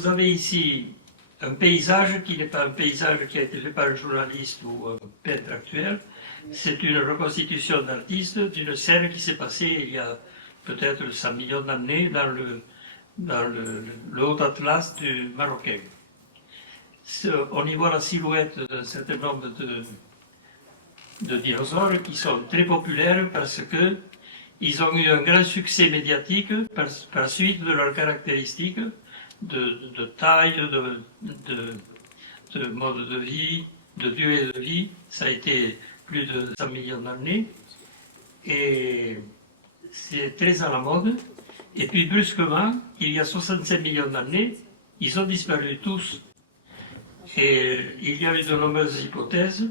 vous avez ici un paysage qui n'est pas un paysage qui a été fait par un journaliste ou un peintre actuel. C'est une reconstitution d'artiste d'une scène qui s'est passée il y a peut-être 100 millions d'années dans le Haut Atlas du Marocain. On y voit la silhouette d'un certain nombre de dinosaures qui sont très populaires parce qu'ils ont eu un grand succès médiatique par suite de leurs caractéristiques de taille, de mode de vie, de durée de vie. Ça a été plus de 100 millions d'années et c'est très à la mode. Et puis brusquement, il y a 65 millions d'années, ils ont disparu tous. Et il y a eu de nombreuses hypothèses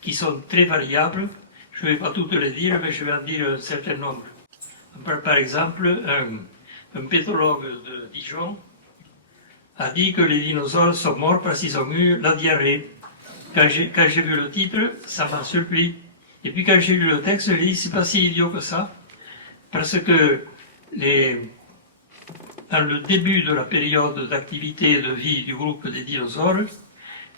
qui sont très variables. Je ne vais pas toutes les dire, mais je vais en dire un certain nombre. Par exemple, un pétologue de Dijon a dit que les dinosaures sont morts parce qu'ils ont eu la diarrhée. Quand j'ai vu le titre, ça m'a surpris. Et puis quand j'ai lu le texte, j'ai dit, c'est pas si idiot que ça, parce que dans le début de la période d'activité et de vie du groupe des dinosaures,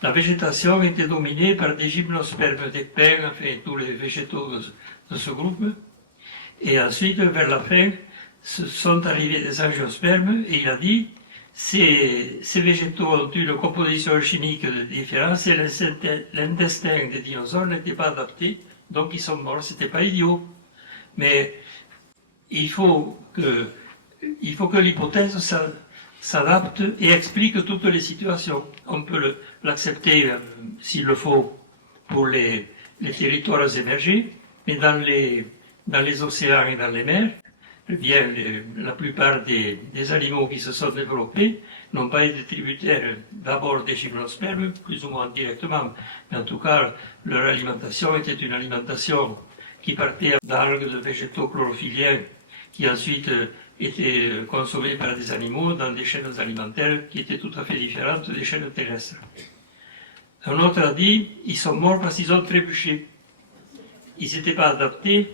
la végétation était dominée par des gymnospermes, des pins, enfin tous les végétaux de ce groupe. Et ensuite, vers la fin, sont arrivés des angiospermes, et il a dit, ces végétaux ont une composition chimique différente, et l'intestin des dinosaures n'était pas adapté, donc ils sont morts, c'était pas idiot. Mais il faut que l'hypothèse s'adapte et explique toutes les situations. On peut l'accepter, s'il le faut, pour les territoires émergés, mais dans les océans et dans les mers, eh bien, la plupart des animaux qui se sont développés n'ont pas été tributaires d'abord des gymnospermes, plus ou moins directement, mais en tout cas, leur alimentation était une alimentation qui partait d'algues, de végétaux chlorophylliens, qui ensuite étaient consommés par des animaux dans des chaînes alimentaires qui étaient tout à fait différentes des chaînes terrestres. Un autre a dit, ils sont morts parce qu'ils ont trébuché. Ils n'étaient pas adaptés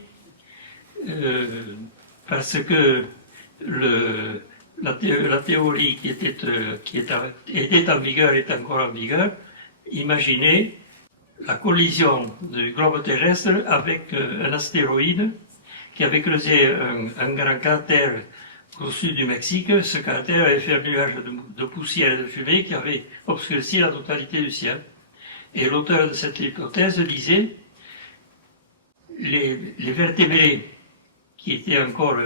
parce que la théorie qui était en vigueur est encore en vigueur, imaginait la collision du globe terrestre avec un astéroïde qui avait creusé un grand cratère au sud du Mexique. Ce cratère avait fait un nuage de poussière et de fumée qui avait obscurci la totalité du ciel. Et l'auteur de cette hypothèse disait les vertébrés qui étaient encore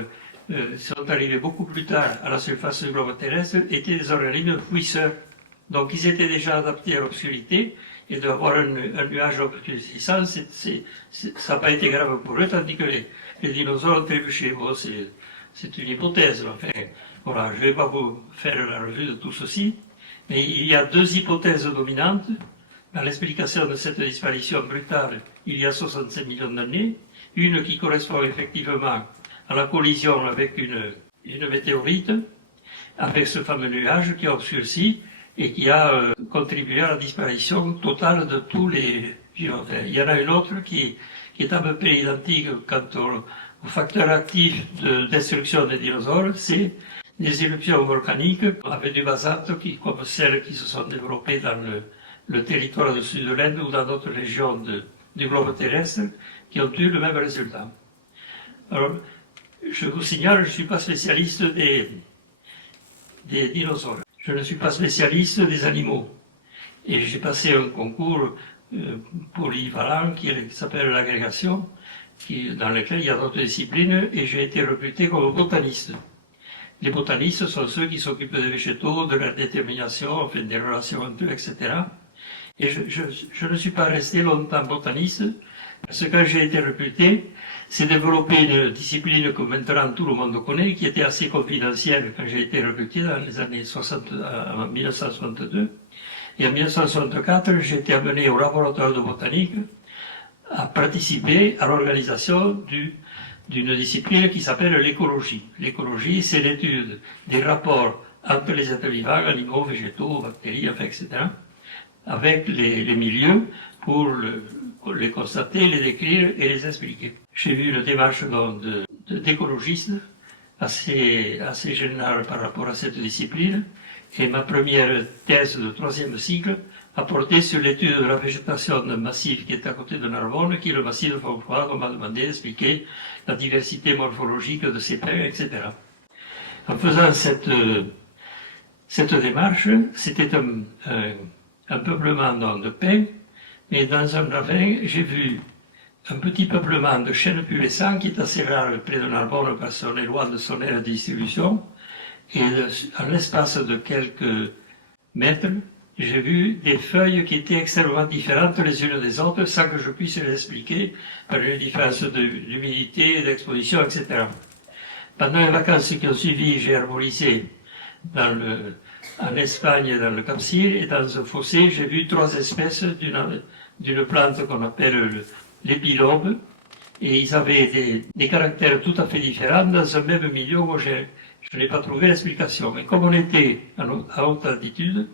sont arrivés beaucoup plus tard à la surface du globe terrestre étaient des organismes fouisseurs. Donc ils étaient déjà adaptés à l'obscurité et d'avoir un nuage obscurcissant, ça n'a pas été grave pour eux, tandis que les dinosaures ont trébuché. Bon, c'est une hypothèse. Enfin, voilà, je ne vais pas vous faire la revue de tout ceci, mais il y a deux hypothèses dominantes dans l'explication de cette disparition brutale il y a 65 millions d'années. Une qui correspond effectivement à la collision avec une météorite, avec ce fameux nuage qui a obscurci et qui a contribué à la disparition totale de tous les vivants. Il y en a une autre qui est à peu près identique quant au facteur actif de destruction des dinosaures, c'est des éruptions volcaniques avec du basalte comme celles qui se sont développées dans le territoire du sud de l'Inde ou dans d'autres régions du globe terrestre qui ont eu le même résultat. Alors, je vous signale, je ne suis pas spécialiste des dinosaures. Je ne suis pas spécialiste des animaux. Et j'ai passé un concours polyvalent qui s'appelle l'agrégation, dans lequel il y a d'autres disciplines, et j'ai été recruté comme botaniste. Les botanistes sont ceux qui s'occupent des végétaux, de leur détermination, enfin des relations entre eux, etc. Et je ne suis pas resté longtemps botaniste, parce que quand j'ai été recruté, c'est développé une discipline que maintenant tout le monde connaît, qui était assez confidentielle quand j'ai été recruté dans les années 1962. Et en 1964, j'ai été amené au laboratoire de botanique à participer à l'organisation d'une discipline qui s'appelle l'écologie. L'écologie, c'est l'étude des rapports entre les êtres vivants, animaux, végétaux, bactéries, enfin, etc., avec les milieux pour les constater, les décrire et les expliquer. J'ai vu une démarche d'écologiste assez générale par rapport à cette discipline, Et ma première thèse de troisième cycle a porté sur l'étude de la végétation d'un massif qui est à côté de Narbonne, qui est le massif de Fontfroide. On m'a demandé d'expliquer la diversité morphologique de ces pins, etc. En faisant cette démarche, c'était un peuplement de pins, mais dans un ravin, j'ai vu un petit peuplement de chênes pubescents qui est assez rare près de Narbonne parce qu'on est loin de son aire de distribution. Et en l'espace de quelques mètres, j'ai vu des feuilles qui étaient extrêmement différentes les unes des autres sans que je puisse les expliquer par une différence d'humidité, d'exposition, etc. Pendant les vacances qui ont suivi, j'ai arborisé en Espagne, dans le Cap Cyr, et dans un fossé, j'ai vu 3 espèces d'une plante qu'on appelle l'épilobe, et ils avaient des caractères tout à fait différents dans un même milieu où je n'ai pas trouvé l'explication. Mais comme on était à haute altitude,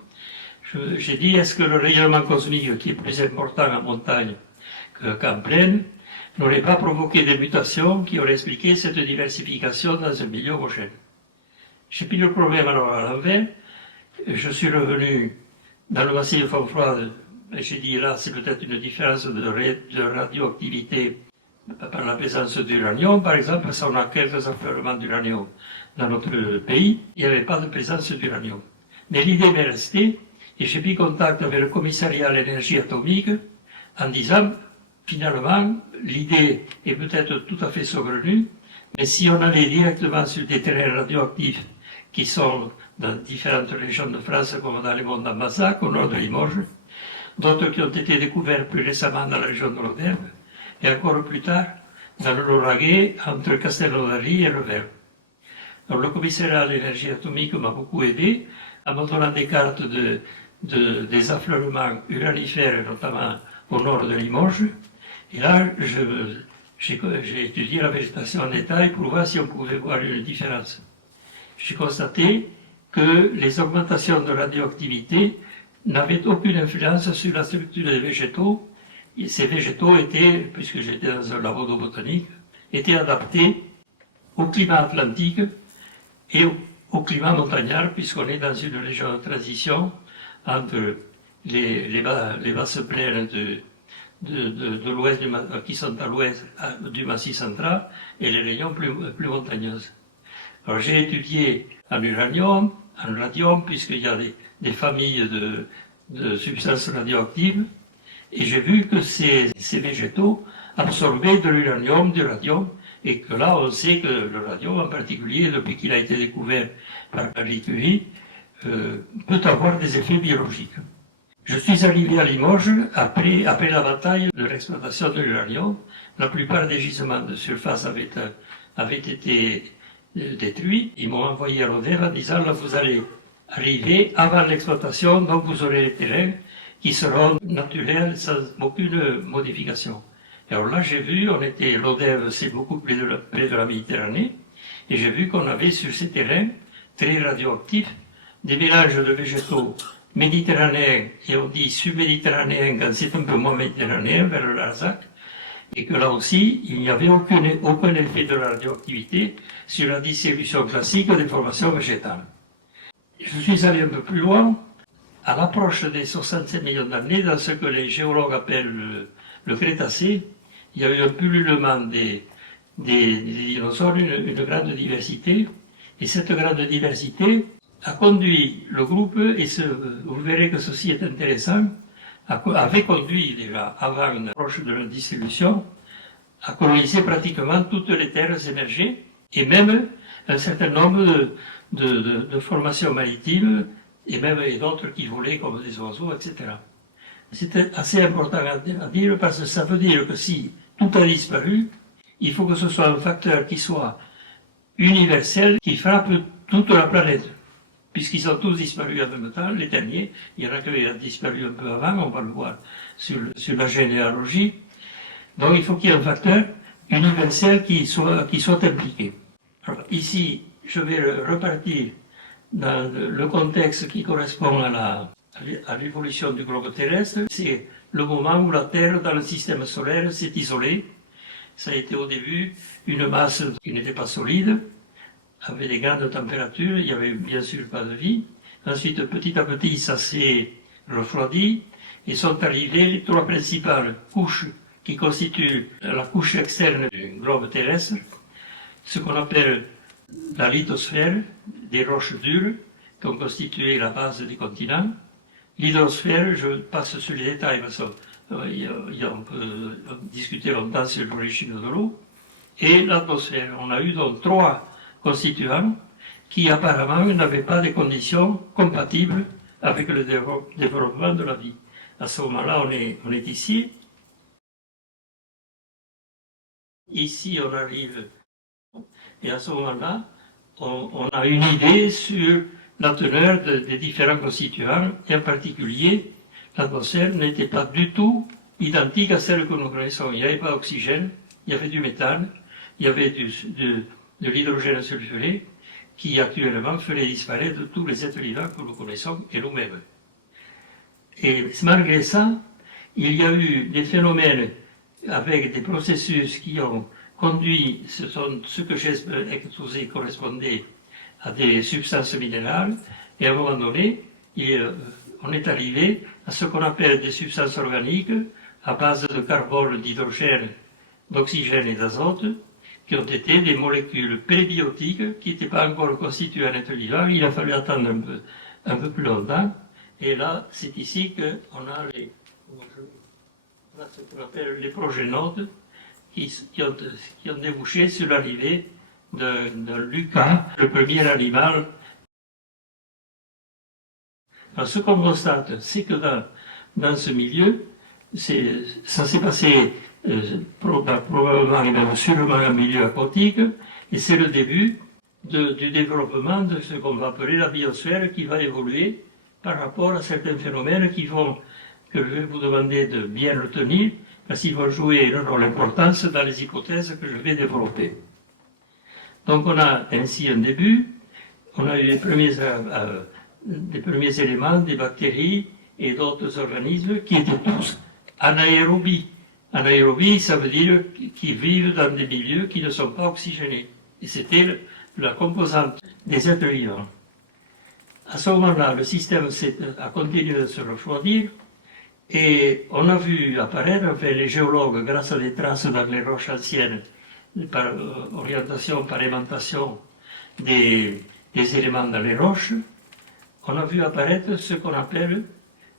j'ai dit, est-ce que le rayonnement cosmique, qui est plus important en montagne qu'en plaine, n'aurait pas provoqué des mutations qui auraient expliqué cette diversification dans un milieu homogène? J'ai pris le problème alors à l'envers. Je suis revenu dans le massif de Fontfroide. J'ai dit, là, c'est peut-être une différence de radioactivité par la présence d'uranium, par exemple, parce qu'on a quelques affleurements d'uranium dans notre pays. Il n'y avait pas de présence d'uranium. Mais l'idée m'est restée, et j'ai pris contact avec le commissariat à l'énergie atomique en disant, finalement, l'idée est peut-être tout à fait saugrenue, mais si on allait directement sur des terrains radioactifs qui sont dans différentes régions de France, comme dans les monts d'Ambazac, au nord de Limoges, d'autres qui ont été découverts plus récemment dans la région de l'Auvergne, et encore plus tard dans le Lauragais, entre Castelnaudary et Revers. Alors, le commissariat à l'énergie atomique m'a beaucoup aidé en me donnant des cartes des affleurements uranifères, notamment au nord de Limoges. Et là, j'ai étudié la végétation en détail pour voir si on pouvait voir une différence. J'ai constaté que les augmentations de radioactivité n'avaient aucune influence sur la structure des végétaux. Et ces végétaux étaient, puisque j'étais dans un labo de botanique, étaient adaptés au climat atlantique et au climat montagnard, puisqu'on est dans une région de transition entre les basses plaines de l'ouest, qui sont à l'ouest du Massif central, et les régions plus montagneuses. Alors j'ai étudié en uranium, en radium, puisqu'il y a des familles de substances radioactives, et j'ai vu que ces végétaux absorbaient de l'uranium, du radium, et que là on sait que le radium en particulier, depuis qu'il a été découvert par Marie Curie, peut avoir des effets biologiques. Je suis arrivé à Limoges après la bataille de l'exploitation de l'uranium. La plupart des gisements de surface avaient été détruits. Ils m'ont envoyé à l'Auvergne en disant, là vous allez arriver avant l'exploitation, donc vous aurez les terrains qui seront naturels sans aucune modification. Et alors là j'ai vu, l'Auvergne c'est beaucoup près de la Méditerranée, et j'ai vu qu'on avait sur ces terrains très radioactifs des mélanges de végétaux méditerranéens, et on dit subméditerranéens quand c'est un peu moins méditerranéen, vers le Larzac, et que là aussi, il n'y avait aucun effet de la radioactivité sur la distribution classique des formations végétales. Je suis allé un peu plus loin, à l'approche des 65 millions d'années, dans ce que les géologues appellent le Crétacé. Il y a eu un pullulement des dinosaures, une grande diversité, et cette grande diversité a conduit le groupe, et vous verrez que ceci est intéressant, avait conduit déjà, avant l'approche de la distribution, à coloniser pratiquement toutes les terres émergées, et même un certain nombre de formations maritimes, et même d'autres qui volaient comme des oiseaux, etc. C'est assez important à dire, parce que ça veut dire que si tout a disparu, il faut que ce soit un facteur qui soit universel, qui frappe toute la planète. Puisqu'ils ont tous disparu en même temps, les derniers, il y en a qui ont disparu un peu avant, on va le voir sur la généalogie. Donc il faut qu'il y ait un facteur universel qui soit impliqué. Alors, ici, je vais repartir dans le contexte qui correspond à l'évolution du globe terrestre. C'est le moment où la Terre, dans le système solaire, s'est isolée. Ça a été au début une masse qui n'était pas solide, avec des grandes températures, il n'y avait bien sûr pas de vie. Ensuite, petit à petit, ça s'est refroidi et sont arrivées les trois principales couches qui constituent la couche externe du globe terrestre, ce qu'on appelle la lithosphère, des roches dures qui ont constitué la base des continents. L'hydrosphère, je passe sur les détails parce qu'on peut discuter longtemps sur l'origine de l'eau. Et l'atmosphère. On a eu donc trois constituants qui apparemment n'avaient pas des conditions compatibles avec le développement de la vie. À ce moment-là, on est ici. Ici, on arrive. Et à ce moment-là, on a une idée sur la teneur des différents constituants, et en particulier, l'atmosphère n'était pas du tout identique à celle que nous connaissons. Il n'y avait pas d'oxygène, il y avait du méthane, il y avait de l'hydrogène sulfuré, qui actuellement ferait disparaître tous les êtres vivants que nous connaissons et nous-mêmes. Et malgré ça, il y a eu des phénomènes avec des processus qui ont conduit, ce que j'ai exposé correspondait à des substances minérales, et à un moment donné, on est arrivé à ce qu'on appelle des substances organiques à base de carbone, d'hydrogène, d'oxygène et d'azote, qui ont été des molécules prébiotiques qui n'étaient pas encore constituées en être vivant. Il a fallu attendre un peu plus longtemps. Et là, c'est ici qu'on a ce qu'on appelle les progénotes qui ont débouché sur l'arrivée d'un lucas, le premier animal. Alors, ce qu'on constate, c'est que dans ce milieu, ça s'est passé probablement et même sûrement un milieu aquatique, et c'est le début du développement de ce qu'on va appeler la biosphère qui va évoluer par rapport à certains phénomènes que je vais vous demander de bien retenir, parce qu'ils vont jouer un rôle important dans les hypothèses que je vais développer. Donc on a ainsi un début, on a eu les premiers éléments, des bactéries et d'autres organismes qui étaient tous anaérobies. Anaérobie, ça veut dire qu'ils vivent dans des milieux qui ne sont pas oxygénés. Et c'était la composante des êtres vivants. À ce moment-là, le système a continué de se refroidir et on a vu apparaître, enfin les géologues, grâce à des traces dans les roches anciennes, par orientation, par aimantation des éléments dans les roches, on a vu apparaître ce qu'on appelle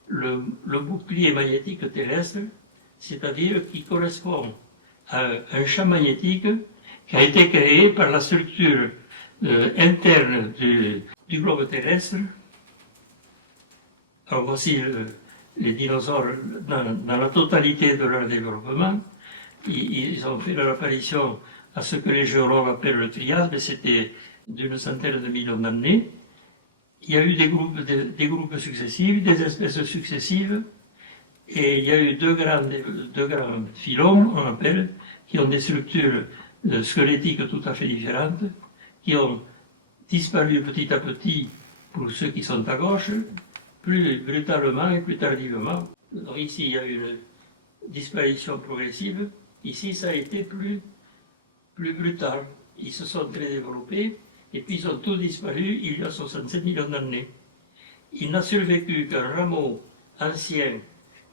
le bouclier magnétique terrestre, c'est-à-dire qui correspond à un champ magnétique qui a été créé par la structure interne du globe terrestre. Alors voici les dinosaures dans la totalité de leur développement. Ils ont fait leur apparition à ce que les géologues appellent le Trias, mais c'était d'une centaine de millions d'années. Il y a eu des groupes successifs, des espèces successives, et il y a eu deux grands phylums, on appelle, qui ont des structures squelettiques tout à fait différentes, qui ont disparu petit à petit pour ceux qui sont à gauche, plus brutalement et plus tardivement. Donc ici, il y a eu une disparition progressive. Ici, ça a été plus brutal. Ils se sont très développés, et puis ils ont tous disparu il y a 67 millions d'années. Il n'a survécu qu'un rameau ancien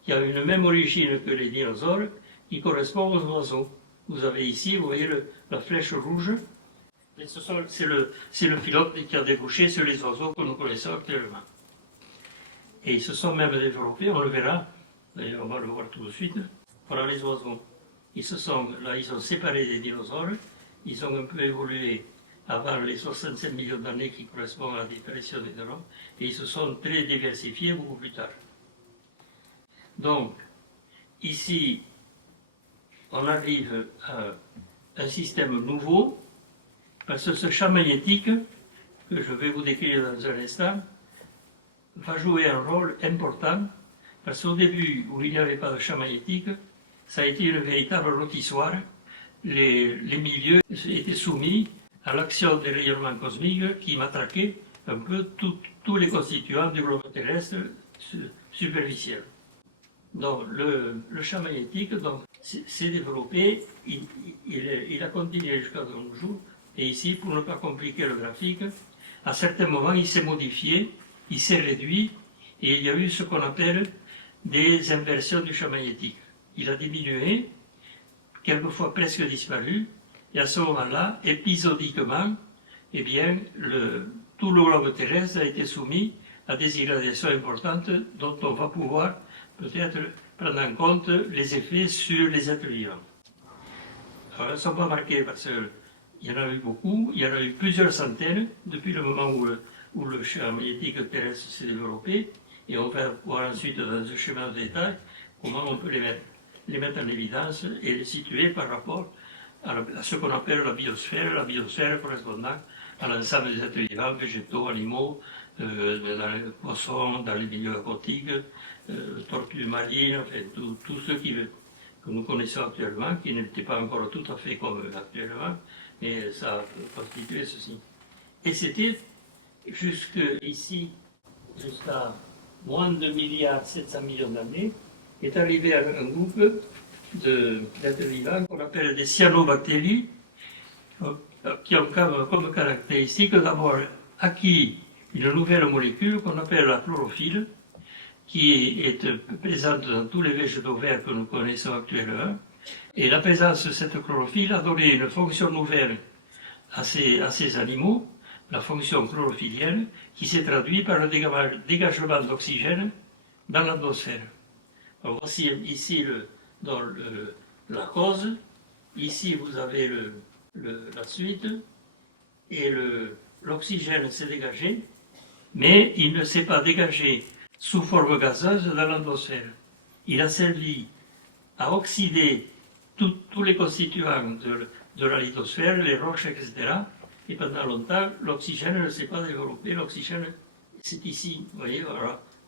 qui a une même origine que les dinosaures, qui correspond aux oiseaux. Vous avez ici, vous voyez la flèche rouge, c'est le phylum qui a débouché sur les oiseaux que nous connaissons actuellement. Et ils se sont même développés, on le verra, d'ailleurs on va le voir tout de suite. Voilà les oiseaux. Ils sont séparés des dinosaures, ils ont un peu évolué avant les 65 millions d'années qui correspondent à la disparition des neurones, et ils se sont très diversifiés beaucoup plus tard. Donc, ici, on arrive à un système nouveau, parce que ce champ magnétique, que je vais vous décrire dans un instant, va jouer un rôle important, parce qu'au début, où il n'y avait pas de champ magnétique, ça a été une véritable rôtissoire. Les milieux étaient soumis à l'action des rayonnements cosmiques qui matraquaient un peu tous les constituants du globe terrestre superficiel. Donc le champ magnétique s'est développé, il a continué jusqu'à nos jours, et ici, pour ne pas compliquer le graphique, à certains moments il s'est modifié, il s'est réduit et il y a eu ce qu'on appelle des inversions du champ magnétique. Il a diminué, quelquefois presque disparu, et à ce moment-là, épisodiquement, eh bien, tout le globe terrestre a été soumis à des irradiations importantes dont on va pouvoir peut-être prendre en compte les effets sur les êtres vivants. Alors, elles ne sont pas marquées parce qu'il y en a eu beaucoup, il y en a eu plusieurs centaines depuis le moment où le champ magnétique terrestre s'est développé, et on va voir ensuite dans ce schéma de détail comment on peut les mettre en évidence et les situer par rapport à ce qu'on appelle la biosphère correspondant à l'ensemble des êtres vivants, végétaux, animaux, dans les poissons, dans les milieux aquatiques, tortues marines, enfin tous ceux que nous connaissons actuellement, qui n'étaient pas encore tout à fait comme actuellement, mais ça a constitué ceci. Et c'était jusqu'ici, jusqu'à moins de 2,7 milliards d'années, est arrivé un groupe d'êtres vivants qu'on appelle des cyanobactéries, qui ont comme caractéristique d'avoir acquis une nouvelle molécule qu'on appelle la chlorophylle, qui est présente dans tous les végétaux verts que nous connaissons actuellement. Et la présence de cette chlorophylle a donné une fonction nouvelle à ces animaux, la fonction chlorophyllienne, qui s'est traduite par le dégagement d'oxygène dans l'atmosphère. Alors voici ici la cause, ici vous avez la suite, et l'oxygène s'est dégagé, mais il ne s'est pas dégagé sous forme gazeuse dans l'atmosphère. Il a servi à oxyder tous les constituants de la lithosphère, les roches, etc. Et pendant longtemps, l'oxygène ne s'est pas développé. L'oxygène, c'est ici, vous voyez,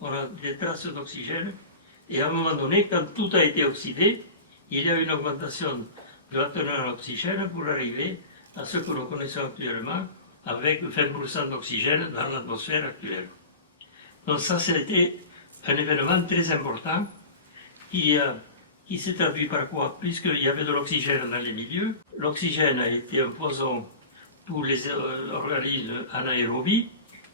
on a des traces d'oxygène. Et à un moment donné, quand tout a été oxydé, il y a une augmentation de la teneur en oxygène pour arriver à ce que nous connaissons actuellement avec 20% d'oxygène dans l'atmosphère actuelle. Donc ça, c'était un événement très important qui s'est traduit par quoi? Puisqu'il y avait de l'oxygène dans les milieux, l'oxygène a été un poison pour les organismes anaérobies,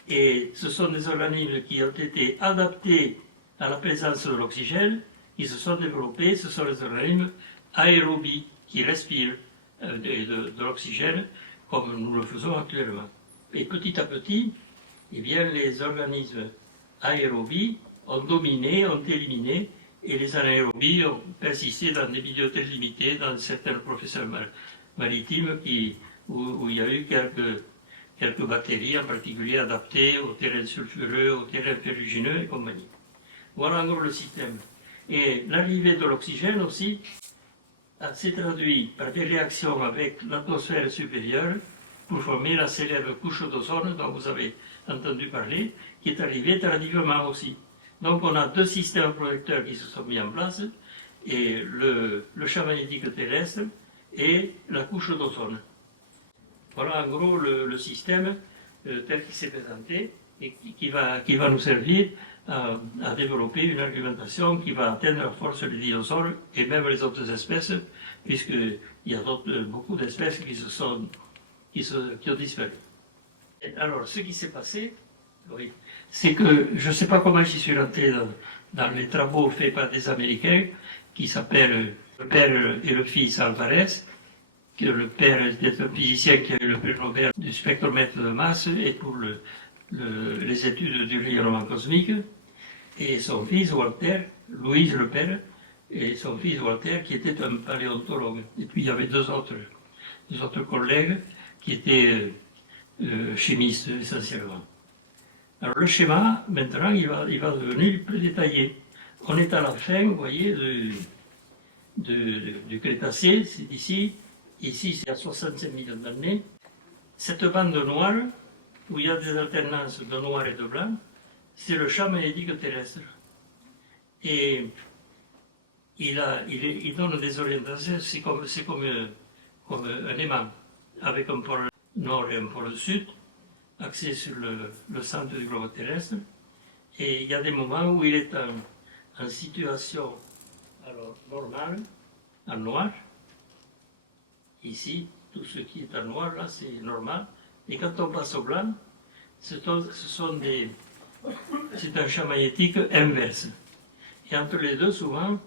et ce sont des organismes qui ont été adaptés à la présence de l'oxygène, qui se sont développés, ce sont les organismes aérobies qui respirent de l'oxygène comme nous le faisons actuellement. Et petit à petit, eh bien, les organismes aérobies ont dominé, ont éliminé, et les anaérobies ont persisté dans des milieux très limités, dans certaines professions maritimes où il y a eu quelques bactéries, en particulier adaptées aux terrains sulfureux, aux terrains ferrugineux et compagnie. Voilà en gros le système. Et l'arrivée de l'oxygène aussi s'est traduite par des réactions avec l'atmosphère supérieure pour former la célèbre couche d'ozone dont vous avez entendu parler, qui est arrivée tardivement aussi. Donc on a deux systèmes protecteurs qui se sont mis en place, et le champ magnétique terrestre et la couche d'ozone. Voilà en gros le système tel qu'il s'est présenté et qui va nous servir à développer une argumentation qui va atteindre la force des dinosaures et même les autres espèces, puisqu'il y a beaucoup d'espèces qui ont disparu. Et alors, ce qui s'est passé, oui, c'est que je ne sais pas comment j'y suis rentré dans les travaux faits par des Américains qui s'appellent le père et le fils Alvarez, que le père était un physicien qui a eu le prix Nobel du spectromètre de masse et pour les études du rayonnement cosmique, et son fils Walter, Louise le père, et son fils Walter qui était un paléontologue. Et puis il y avait deux autres collègues qui étaient chimistes essentiellement. Alors le schéma, maintenant, il va devenir plus détaillé. On est à la fin, vous voyez, du Crétacé, c'est ici. Ici, c'est à 65 millions d'années. Cette bande noire, où il y a des alternances de noir et de blanc, c'est le champ magnétique terrestre. Et il donne des orientations, c'est comme un aimant, avec un pôle nord et un pôle sud, axé sur le centre du globe terrestre. Et il y a des moments où il est en situation normale, en noir. Ici, tout ce qui est en noir, là, c'est normal. Et quand on passe au blanc, ce sont des c'est un champ magnétique inverse. Et entre les deux, souvent,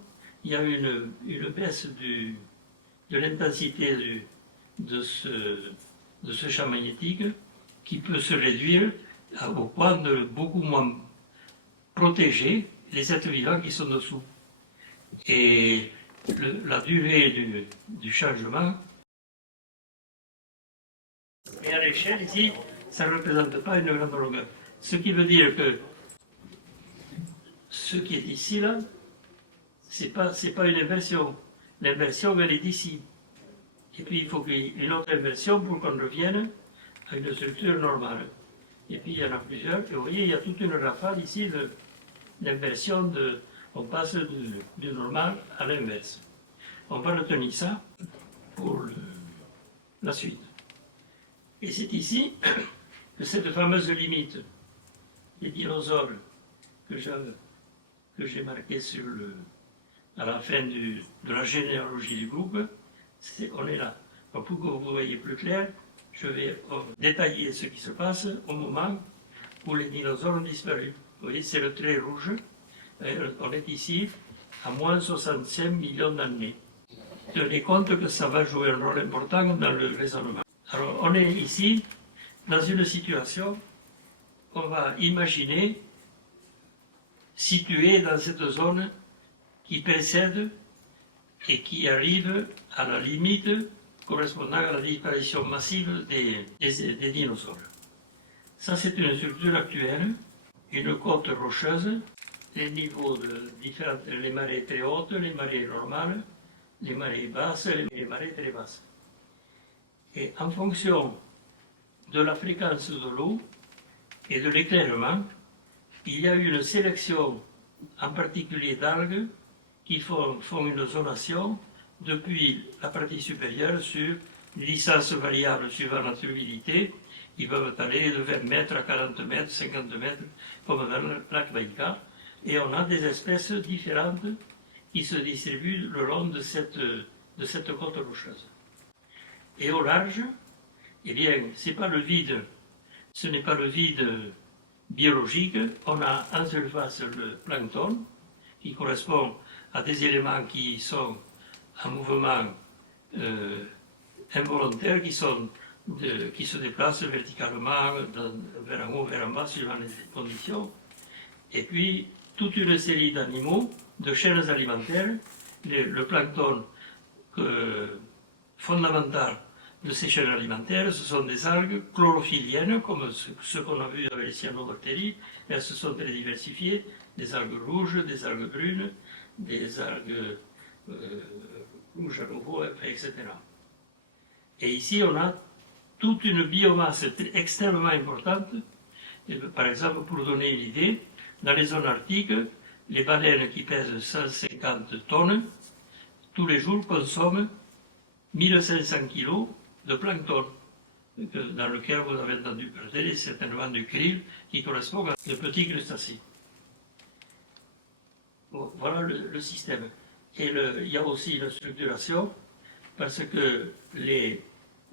il y a une baisse de l'intensité de ce champ magnétique qui peut se réduire au point de beaucoup moins protéger les êtres vivants qui sont dessous. Et la durée du changement, et à l'échelle ici, ça ne représente pas une grande longueur. Ce qui veut dire que ce qui est ici, là, c'est pas une inversion. L'inversion, elle est d'ici. Et puis, il faut qu'il y ait une autre inversion pour qu'on revienne à une structure normale. Et puis, il y en a plusieurs. Et vous voyez, il y a toute une rafale ici d'inversion. On passe du normal à l'inverse. On va retenir ça pour la suite. Et c'est ici que cette fameuse limite des dinosaures que j'ai marquée à la fin de la généalogie du groupe, on est là. Donc pour que vous voyez plus clair, je vais détailler ce qui se passe au moment où les dinosaures ont disparu. Vous voyez, c'est le trait rouge. On est ici à moins 65 millions d'années. Tenez compte que ça va jouer un rôle important dans le raisonnement. Alors, on est ici dans une situation qu'on va imaginer située dans cette zone qui précède et qui arrive à la limite correspondant à la disparition massive des dinosaures. Ça, c'est une structure actuelle, une côte rocheuse, les niveaux différents, les marées très hautes, les marées normales, les marées basses et les marées très basses. Et en fonction de la fréquence de l'eau et de l'éclairement, il y a une sélection, en particulier d'algues, qui font une zonation depuis la partie supérieure sur des distances variables suivant la turbidité, qui peuvent aller de 20 mètres à 40 mètres, 50 mètres, comme dans le lac Baïka. Et on a des espèces différentes qui se distribuent le long de cette côte rocheuse. Et au large, eh bien, c'est pas le vide, ce n'est pas le vide biologique. On a en surface le plancton, qui correspond à des éléments qui sont en mouvement involontaire, qui se déplacent verticalement vers en haut, vers en bas, suivant les conditions. Et puis, toute une série d'animaux, de chaînes alimentaires, le plancton fondamental de ces chaînes alimentaires, ce sont des algues chlorophylliennes, comme ce qu'on a vu avec les cyanobactéries. Elles se sont très diversifiées, des algues rouges, des algues brunes, des algues rouges à nouveau, etc. Et ici, on a toute une biomasse extrêmement importante. Et par exemple, pour donner une idée, dans les zones arctiques, les baleines qui pèsent 150 tonnes, tous les jours consomment 1500 kg de plancton, dans lequel vous avez entendu parler certainement du krill, qui correspond à de petits crustacés. Bon, voilà le système. Et il y a aussi une structuration, parce que les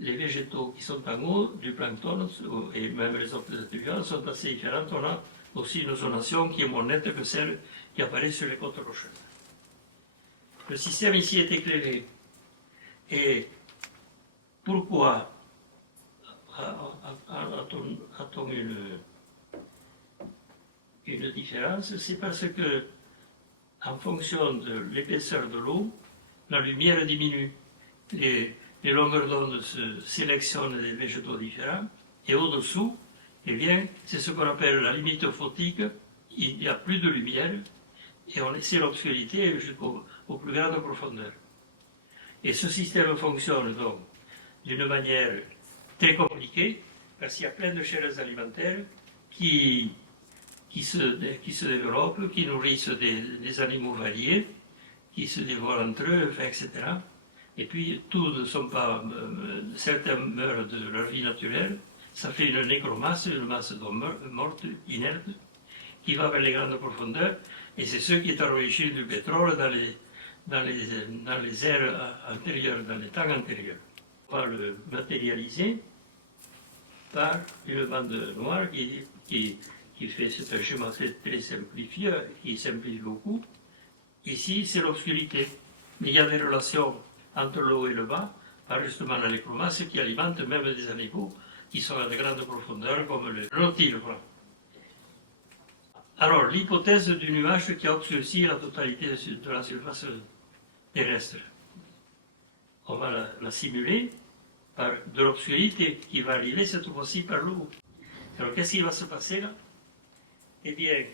végétaux qui sont en haut du plancton, et même les autres êtres vivants, sont assez différents. On a aussi une zonation qui est moins nette que celle qui apparaît sur les côtes rocheuses. Le système ici est éclairé. Et pourquoi a-t-on une différence? C'est parce que, en fonction de l'épaisseur de l'eau, la lumière diminue. Les longueurs d'onde se sélectionnent des végétaux différents, et au-dessous, eh bien, c'est ce qu'on appelle la limite photique. Il n'y a plus de lumière, et on laisse l'obscurité jusqu'aux plus grandes profondeurs. Et ce système fonctionne donc d'une manière très compliquée, parce qu'il y a plein de chaînes alimentaires qui se développent, qui nourrissent des animaux variés, qui se dévoilent entre eux, etc. Et puis, tous ne sont pas... certains meurent de leur vie naturelle. Ça fait une nécromasse, une masse d'eau morte, inerte, qui va vers les grandes profondeurs. Et c'est ce qui est à l'origine du pétrole dans les ères antérieures, dans les temps antérieurs. On va le matérialiser par une bande noire qui c'est un schéma très simplifié, qui simplifie beaucoup. Ici, c'est l'obscurité. Mais il y a des relations entre le haut et le bas, par justement la nécromasse, qui alimente même des animaux qui sont à de grandes profondeurs, comme le nautile. Voilà. Alors, l'hypothèse du nuage qui a obscurci la totalité de la surface terrestre. On va la simuler par de l'obscurité qui va arriver cette fois-ci par le haut. Alors, qu'est-ce qui va se passer là? Eh bien,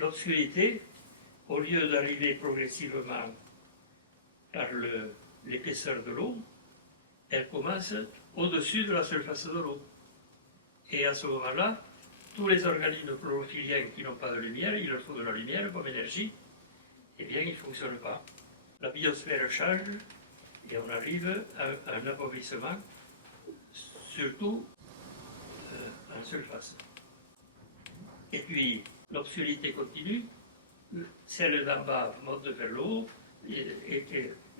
l'obscurité, au lieu d'arriver progressivement par l'épaisseur de l'eau, elle commence au-dessus de la surface de l'eau. Et à ce moment-là, tous les organismes chlorophylliens qui n'ont pas de lumière, il leur faut de la lumière comme énergie, eh bien, ils ne fonctionnent pas. La biosphère change et on arrive à un appauvrissement, surtout en surface. Et puis, l'obscurité continue, celle d'en bas monte vers le haut, et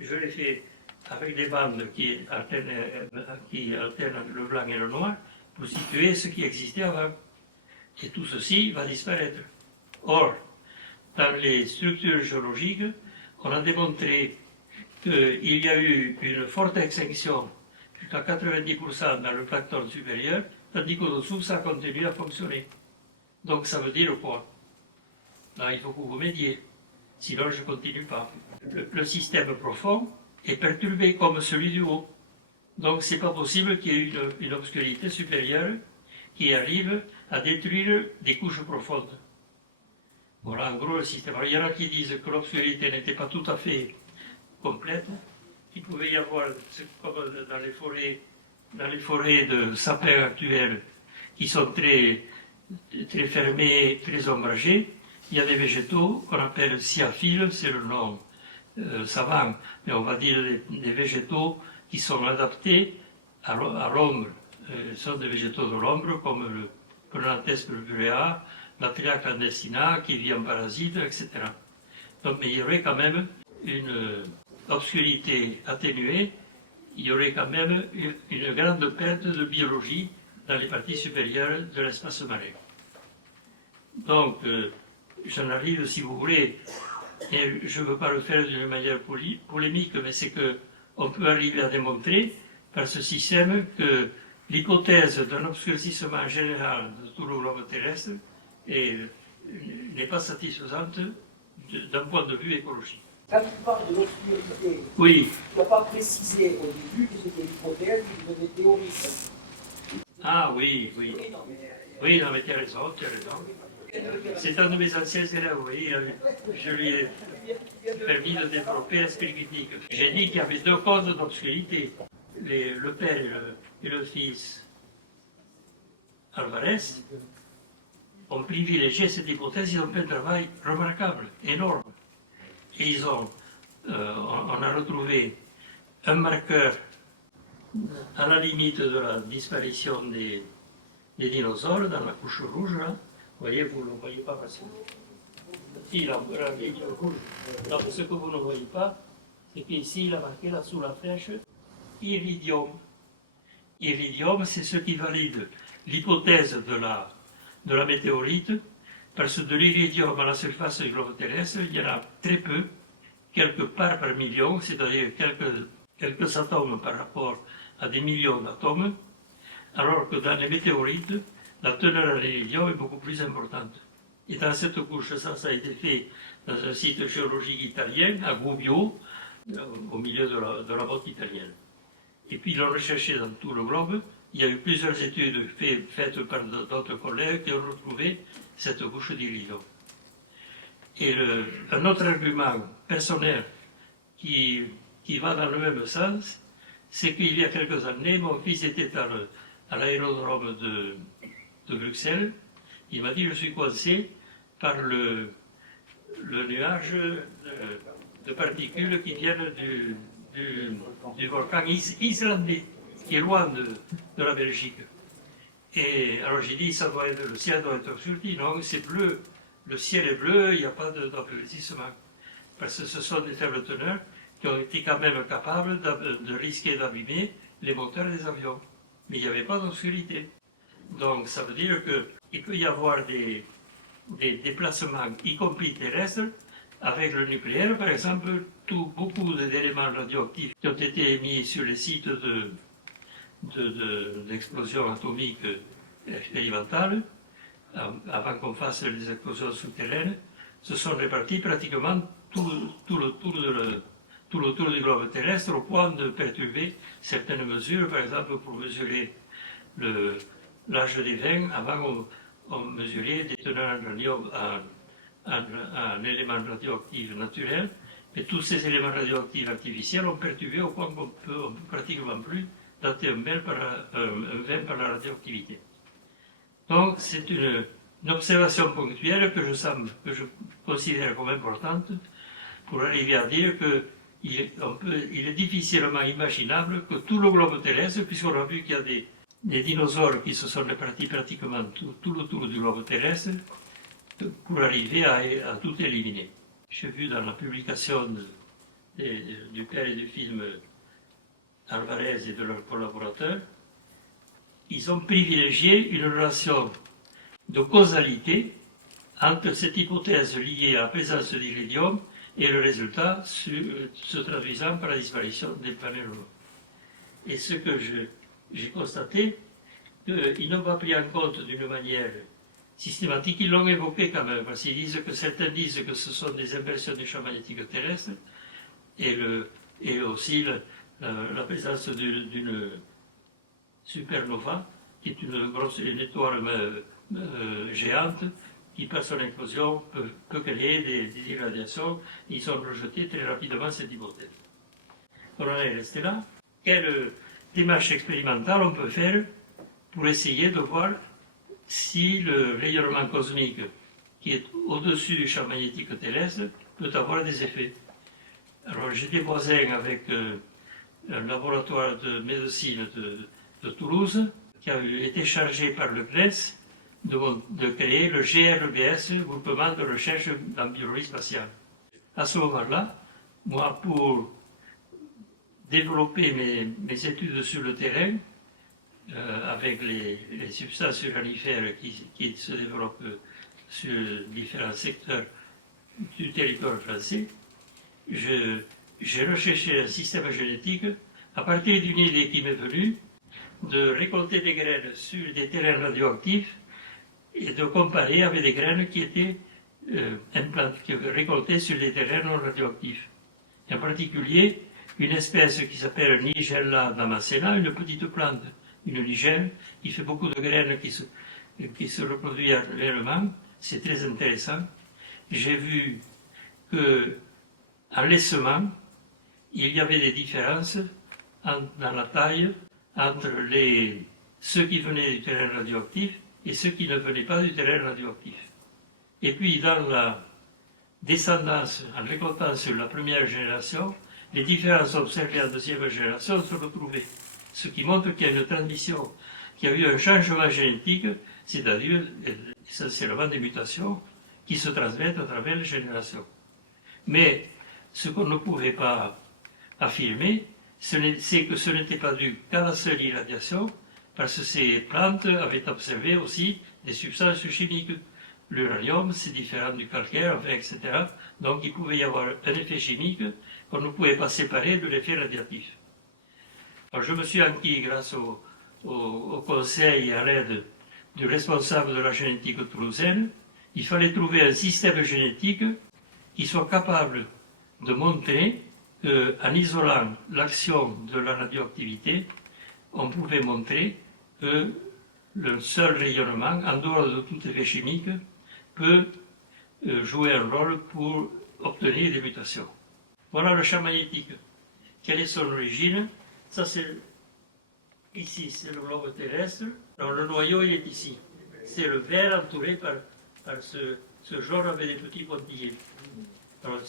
je l'ai fait avec des bandes qui alternent le blanc et le noir pour situer ce qui existait avant. Et tout ceci va disparaître. Or, dans les structures géologiques, on a démontré qu'il y a eu une forte extinction, jusqu'à 90% dans le plancton supérieur, tandis qu'au-dessous, ça continue à fonctionner. Donc ça veut dire quoi? Là, il faut que vous m'aidiez, sinon je ne continue pas. Le système profond est perturbé comme celui du haut. Donc c'est pas possible qu'il y ait une obscurité supérieure qui arrive à détruire des couches profondes. Voilà en gros le système. Alors, il y en a qui disent que l'obscurité n'était pas tout à fait complète, qu'il pouvait y avoir, comme dans les forêts de sapins actuelles, qui sont très fermées, très ombragées, il y a des végétaux qu'on appelle sciaphiles, c'est le nom savant, mais on va dire des végétaux qui sont adaptés à l'ombre. Ce sont des végétaux de l'ombre, comme le Pronanthes purpurea, la Tria clandestina, qui vit en parasite, etc. Donc, mais il y aurait quand même une obscurité atténuée, il y aurait quand même une grande perte de biologie dans les parties supérieures de l'espace marin. Donc, j'en arrive, si vous voulez, et je ne veux pas le faire d'une manière polémique, mais c'est qu'on peut arriver à démontrer par ce système que l'hypothèse d'un obscurcissement général de tout le globe terrestre n'est pas satisfaisante d'un point de vue écologique. Quand tu parles de l'obscurité, oui. Tu n'as pas précisé au début que c'était l'hypothèse qui devenait théorique. Ah oui, oui. Oui, non, mais tu as raison, tu as raison. C'est un de mes anciens élèves, oui, je lui ai permis de développer l'esprit critique. J'ai dit qu'il y avait deux causes d'obscurité, le père et le fils Alvarez ont privilégié cette hypothèse, ils ont fait un travail remarquable, énorme. Et on a retrouvé un marqueur à la limite de la disparition des dinosaures dans la couche rouge, là. Vous voyez, vous ne le voyez pas parce que si, la ligne rouge. Non, ce que vous ne voyez pas, c'est qu'ici, il a marqué là sous la flèche iridium. Iridium, c'est ce qui valide l'hypothèse de la météorite, parce que de l'iridium à la surface du globe terrestre, il y en a très peu, quelques parts par million, c'est-à-dire quelques atomes par rapport à des millions d'atomes, alors que dans les météorites, la teneur en iridium est beaucoup plus importante. Et dans cette couche, ça a été fait dans un site géologique italien, à Gubbio, au milieu de la côte italienne. Et puis ils l'ont recherché dans tout le globe. Il y a eu plusieurs études faites par d'autres collègues qui ont retrouvé cette couche d'iridium. Et un autre argument personnel qui va dans le même sens, c'est qu'il y a quelques années, mon fils était à l'aérodrome de Bruxelles. Il m'a dit, je suis coincé par le nuage de particules qui viennent du volcan islandais, qui est loin de la Belgique. Et alors j'ai dit, le ciel doit être obscurci. Non, c'est bleu. Le ciel est bleu, il n'y a pas d'obscurcissement. Parce que ce sont des faibles teneurs qui ont été quand même capables de risquer d'abîmer les moteurs des avions. Mais il n'y avait pas d'obscurité. Donc ça veut dire que il peut y avoir des déplacements, y compris terrestres, avec le nucléaire. Par exemple, beaucoup d'éléments radioactifs qui ont été émis sur les sites d'explosions atomiques expérimentales, avant qu'on fasse les explosions souterraines, se sont répartis pratiquement tout le tour du globe terrestre, au point de perturber certaines mesures. Par exemple, pour mesurer l'âge des vins, avant on mesurait des teneurs en radium en éléments radioactifs naturels, et tous ces éléments radioactifs artificiels ont perturbé au point qu'on ne peut pratiquement plus dater un vin par la radioactivité. Donc c'est une observation ponctuelle que je considère comme importante pour arriver à dire qu'il est difficilement imaginable que tout le globe terrestre, puisqu'on a vu qu'il y a des dinosaures qui se sont répartis pratiquement tout le tour du globe terrestre, pour arriver à tout éliminer. J'ai vu dans la publication du père et du film Alvarez et de leurs collaborateurs, ils ont privilégié une relation de causalité entre cette hypothèse liée à la présence d'iridium et le résultat se traduisant par la disparition des planètes lunaires. Et ce que j'ai constaté, qu'ils n'ont pas pris en compte d'une manière systématique, ils l'ont évoqué quand même, parce qu'ils disent que certains disent que ce sont des inversions du champ magnétique terrestre, et aussi la présence d'une supernova, qui est une étoile géante, qui par son explosion peut créer des irradiations. Ils ont rejeté très rapidement cette hypothèse. On en est resté là. Quelle démarche expérimentale on peut faire pour essayer de voir si le rayonnement cosmique qui est au-dessus du champ magnétique terrestre peut avoir des effets. Alors j'étais voisin avec un laboratoire de médecine de Toulouse qui a été chargé par le CNES de créer le GRBS, Groupement de recherche en biologie spatiale. À ce moment-là, moi, pour développer mes études sur le terrain, avec les substances uranifères qui se développent sur différents secteurs du territoire français, j'ai recherché un système génétique à partir d'une idée qui m'est venue de récolter des graines sur des terrains radioactifs et de comparer avec des graines qui étaient récoltées sur des terrains non radioactifs. Et en particulier, une espèce qui s'appelle Nigella damascena, une petite plante, une nigelle, qui fait beaucoup de graines qui se reproduit réellement. C'est très intéressant. J'ai vu qu'en laissement, il y avait des différences dans la taille entre ceux qui venaient du terrain radioactif et ceux qui ne venaient pas du terrain radioactif. Et puis dans la descendance, en récoltant sur la première génération, les différences observées en deuxième génération se retrouvaient. Ce qui montre qu'il y a une transmission, qu'il y a eu un changement génétique, c'est-à-dire essentiellement des mutations qui se transmettent à travers les générations. Mais ce qu'on ne pouvait pas affirmer, c'est que ce n'était pas dû qu'à la seule irradiation, parce que ces plantes avaient observé aussi des substances chimiques. L'uranium, c'est différent du calcaire, etc. Donc il pouvait y avoir un effet chimique qu'on ne pouvait pas séparer de l'effet radiatif. Alors je me suis enquis grâce au conseil et à l'aide du responsable de la génétique toulousaine. Il fallait trouver un système génétique qui soit capable de montrer qu'en isolant l'action de la radioactivité, on pouvait montrer que le seul rayonnement, en dehors de tout effet chimique, peut jouer un rôle pour obtenir des mutations. Voilà le champ magnétique. Quelle est son origine? Ça, c'est ici, c'est le globe terrestre. Alors le noyau, il est ici. C'est le verre entouré par ce jaune avec des petits pointillés. Alors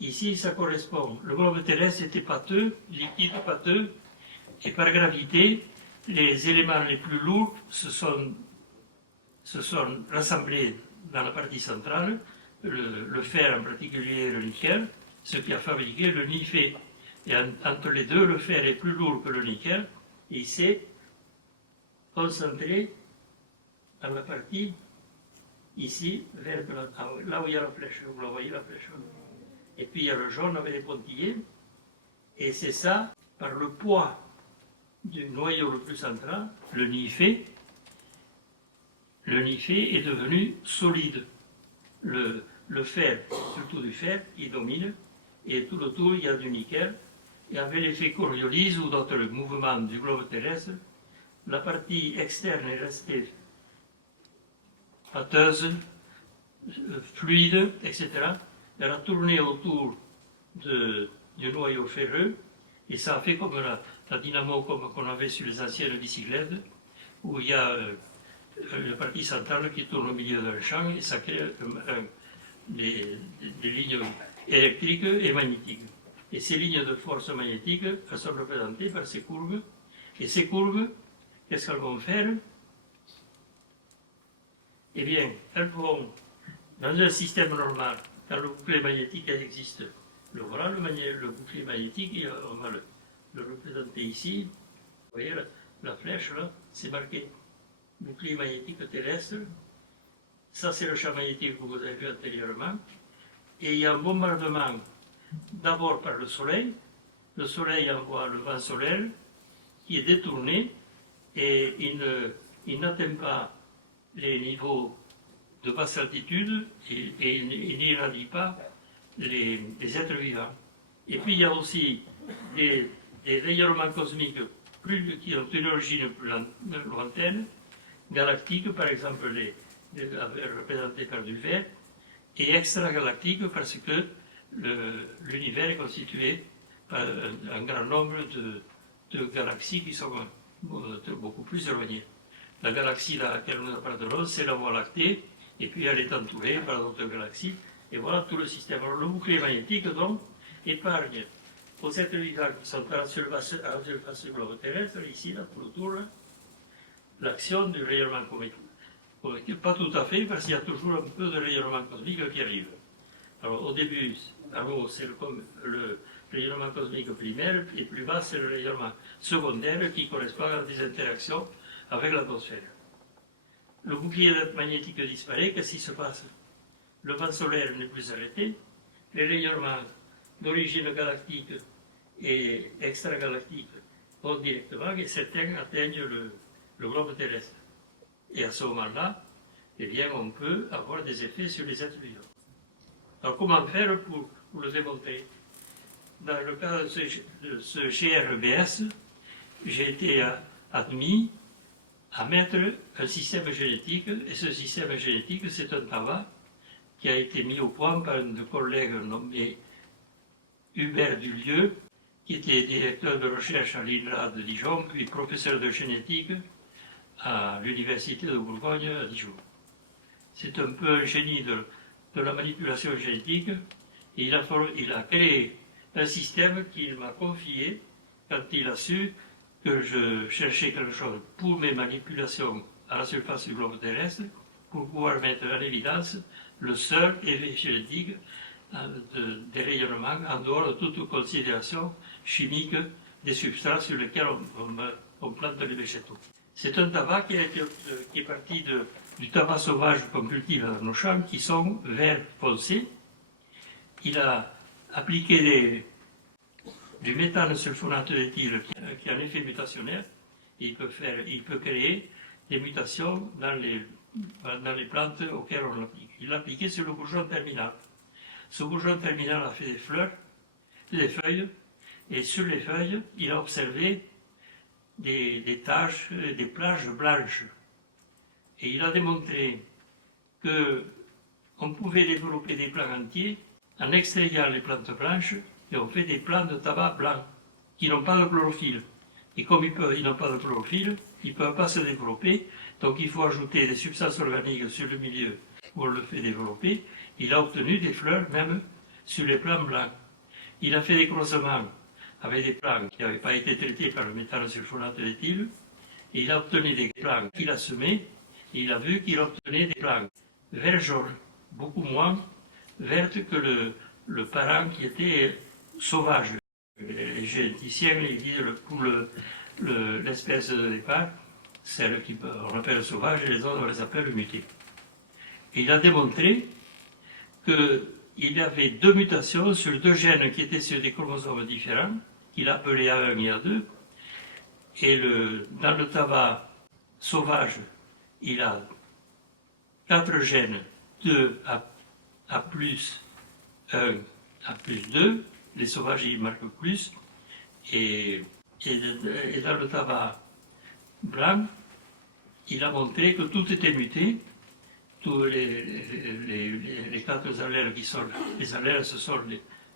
ici, ça correspond. Le globe terrestre était pâteux, liquide pâteux, et par gravité, les éléments les plus lourds se sont rassemblés dans la partie centrale, le fer en particulier et le nickel, ce qui a fabriqué le Ni-Fe. Et entre les deux, le fer est plus lourd que le nickel, et il s'est concentré dans la partie ici, vers là où il y a la flèche, vous la voyez la flèche. Et puis il y a le jaune avec les pointillés, et c'est ça, par le poids du noyau le plus central, le nifé est devenu solide. Le fer, surtout du fer, il domine, et tout autour il y a du nickel. Et avec l'effet Coriolis ou d'autres mouvements du globe terrestre, la partie externe est restée pâteuse, fluide, etc. Elle a tourné autour du noyau ferreux, et ça a fait comme la dynamo qu'on avait sur les anciennes bicyclettes, où il y a une partie centrale qui tourne au milieu d'un champ, et ça crée des lignes électriques et magnétiques. Et ces lignes de force magnétique, elles sont représentées par ces courbes. Et ces courbes, qu'est-ce qu'elles vont faire? Eh bien, elles vont, dans un système normal, quand le bouclier magnétique existe, voilà le bouclier magnétique, et on va le représenter ici. Vous voyez, la flèche, là, c'est marqué bouclier magnétique terrestre. Ça, c'est le champ magnétique que vous avez vu antérieurement. Et il y a un bombardement d'abord par le soleil. Le soleil envoie le vent solaire qui est détourné et il n'atteint pas les niveaux de basse altitude et il n'irradie pas les êtres vivants. Et puis il y a aussi des rayonnements cosmiques qui ont une origine plus lointaine, galactiques par exemple, représentés par du vert, et extragalactiques parce que l'univers est constitué par un grand nombre de galaxies qui sont beaucoup plus éloignées. La galaxie à laquelle nous appartenons, c'est la Voie lactée, et puis elle est entourée par d'autres galaxies, et voilà tout le système. Alors le bouclier magnétique, donc, épargne aux êtres vivants qui sont à la surface du globe terrestre, ici, là, tout autour, l'action du rayonnement cosmique. Pas tout à fait, parce qu'il y a toujours un peu de rayonnement cosmique qui arrive. Alors au début, c'est le rayonnement cosmique primaire, et plus bas, c'est le rayonnement secondaire qui correspond à des interactions avec l'atmosphère. Le bouclier magnétique disparaît, qu'est-ce qui se passe? Le vent solaire n'est plus arrêté, les rayonnements d'origine galactique et extragalactique vont directement, et certains atteignent le globe terrestre. Et à ce moment-là, eh bien, on peut avoir des effets sur les êtres vivants. Alors comment faire pour le démontrer? Dans le cas de ce GRBS, j'ai été admis à mettre un système génétique, et ce système génétique, c'est un tabac qui a été mis au point par un collègue nommé Hubert Dulieu, qui était directeur de recherche à l'INRA de Dijon, puis professeur de génétique à l'Université de Bourgogne à Dijon. C'est un peu un génie de la manipulation génétique, et il a créé un système qu'il m'a confié quand il a su que je cherchais quelque chose pour mes manipulations à la surface du globe terrestre, pour pouvoir mettre en évidence le seul effet génétique des rayonnements en dehors de toute considération chimique des substances sur lesquelles on plante les végétaux. C'est un tabac qui est parti du tabac sauvage qu'on cultive dans nos champs, qui sont vert foncé. Il a appliqué du méthane sulfonate d'éthyle qui a un effet mutationnaire, et il peut créer des mutations dans les plantes auxquelles on l'applique. Il l'a appliqué sur le bourgeon terminal. Ce bourgeon terminal a fait des fleurs, des feuilles, et sur les feuilles, il a observé des taches, des plages blanches. Et il a démontré qu'on pouvait développer des plants entiers en extrayant les plantes blanches, et on fait des plants de tabac blancs qui n'ont pas de chlorophylle. Et comme ils n'ont pas de chlorophylle, ils ne peuvent pas se développer, donc il faut ajouter des substances organiques sur le milieu où on le fait développer. Il a obtenu des fleurs même sur les plants blancs. Il a fait des croisements avec des plants qui n'avaient pas été traités par le méthane sulfonate d'éthyle, et il a obtenu des plants qu'il a semés, et il a vu qu'il obtenait des plants vert jaune, beaucoup moins vertes que le parent qui était sauvage. Les généticiens ils disent pour l'espèce de départ, celles qu'on appelle sauvages, et les autres on les appelle mutées. Et il a démontré qu'il y avait deux mutations sur deux gènes qui étaient sur des chromosomes différents, qu'il appelait A1 et A2. Et dans le tabac sauvage, il a 4 gènes, 2 A plus 1 A plus 2. Les sauvages, ils marquent plus. Et dans le tabac blanc, il a montré que tout était muté. Tous les 4 allèles qui sont les allèles, ce sont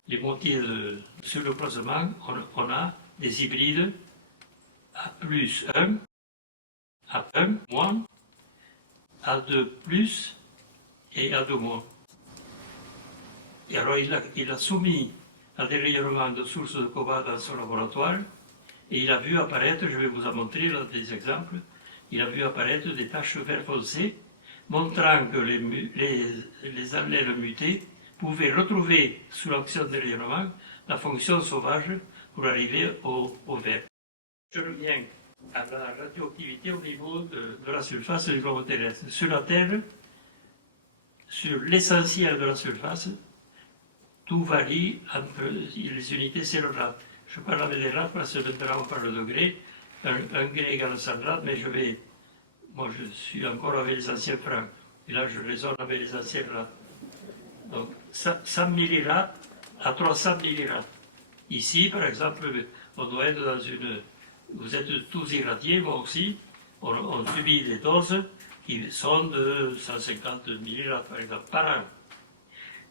les moitiés sur le croisement. On a des hybrides A plus 1, A1 moins, A2 plus et A2 moins. Et alors il a soumis à des rayonnements de sources de cobalt dans son laboratoire et il a vu apparaître, je vais vous en montrer là, des exemples, il a vu apparaître des taches vert foncé montrant que les allèles mutés pouvaient retrouver sous l'action des rayonnements la fonction sauvage pour arriver au vert. Je reviens à la radioactivité au niveau de la surface du globe terrestre. Sur la Terre, sur l'essentiel de la surface, tout varie entre les unités cellulaires. Je parle avec des rats parce que maintenant on parle de degrés. Un gré égale 100 rats, mais moi je suis encore avec les anciens francs. Et là je raisonne avec les anciens rats. Donc 100 millirats à 300 millirats. Ici, par exemple, on doit être dans une... Vous êtes tous irradiés, moi aussi. On subit des doses qui sont de 150 millirats, par exemple, par an.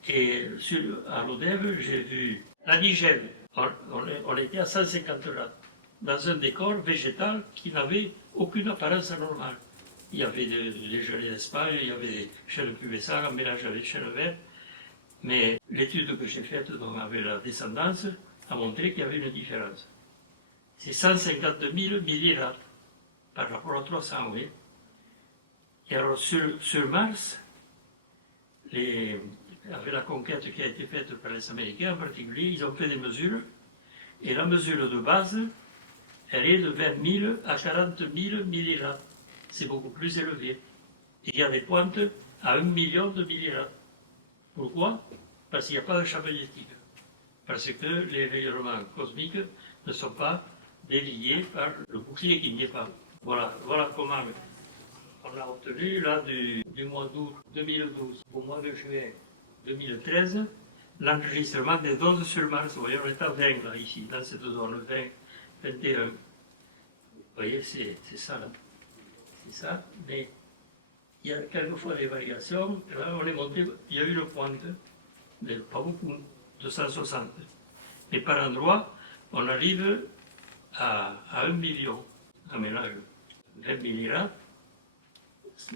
Et à l'ODEV, j'ai vu l'adigène. On était à 150 rats, dans un décor végétal qui n'avait aucune apparence anormale. Il y avait des gelées d'Espagne, il y avait des chênes pubescents en mélange avec des chênes verts. Mais l'étude que j'ai faite avec la descendance a montré qu'il y avait une différence. C'est 150 000 millirats par rapport à 300, oui. Et alors sur Mars, avec la conquête qui a été faite par les Américains en particulier, ils ont fait des mesures, et la mesure de base, elle est de 20 000 à 40 000 millirats. C'est beaucoup plus élevé. Et il y a des pointes à 1 million de millirats. Pourquoi? Parce qu'il n'y a pas de champ magnétique. Parce que les rayonnements cosmiques ne sont pas déliés par le bouclier qui n'y est pas. Voilà comment on a obtenu, là, du mois d'août 2012 au mois de juin 2013, l'enregistrement des doses sur Mars. Vous voyez, on est à 20 là, ici, dans cette zone, 20, 21. Vous voyez, c'est ça, là. C'est ça, mais il y a quelquefois des variations. Là, on est monté, il y a eu une pointe, mais pas beaucoup, 260. Mais par endroit, on arrive à 1 million, un mélange 20 millirats.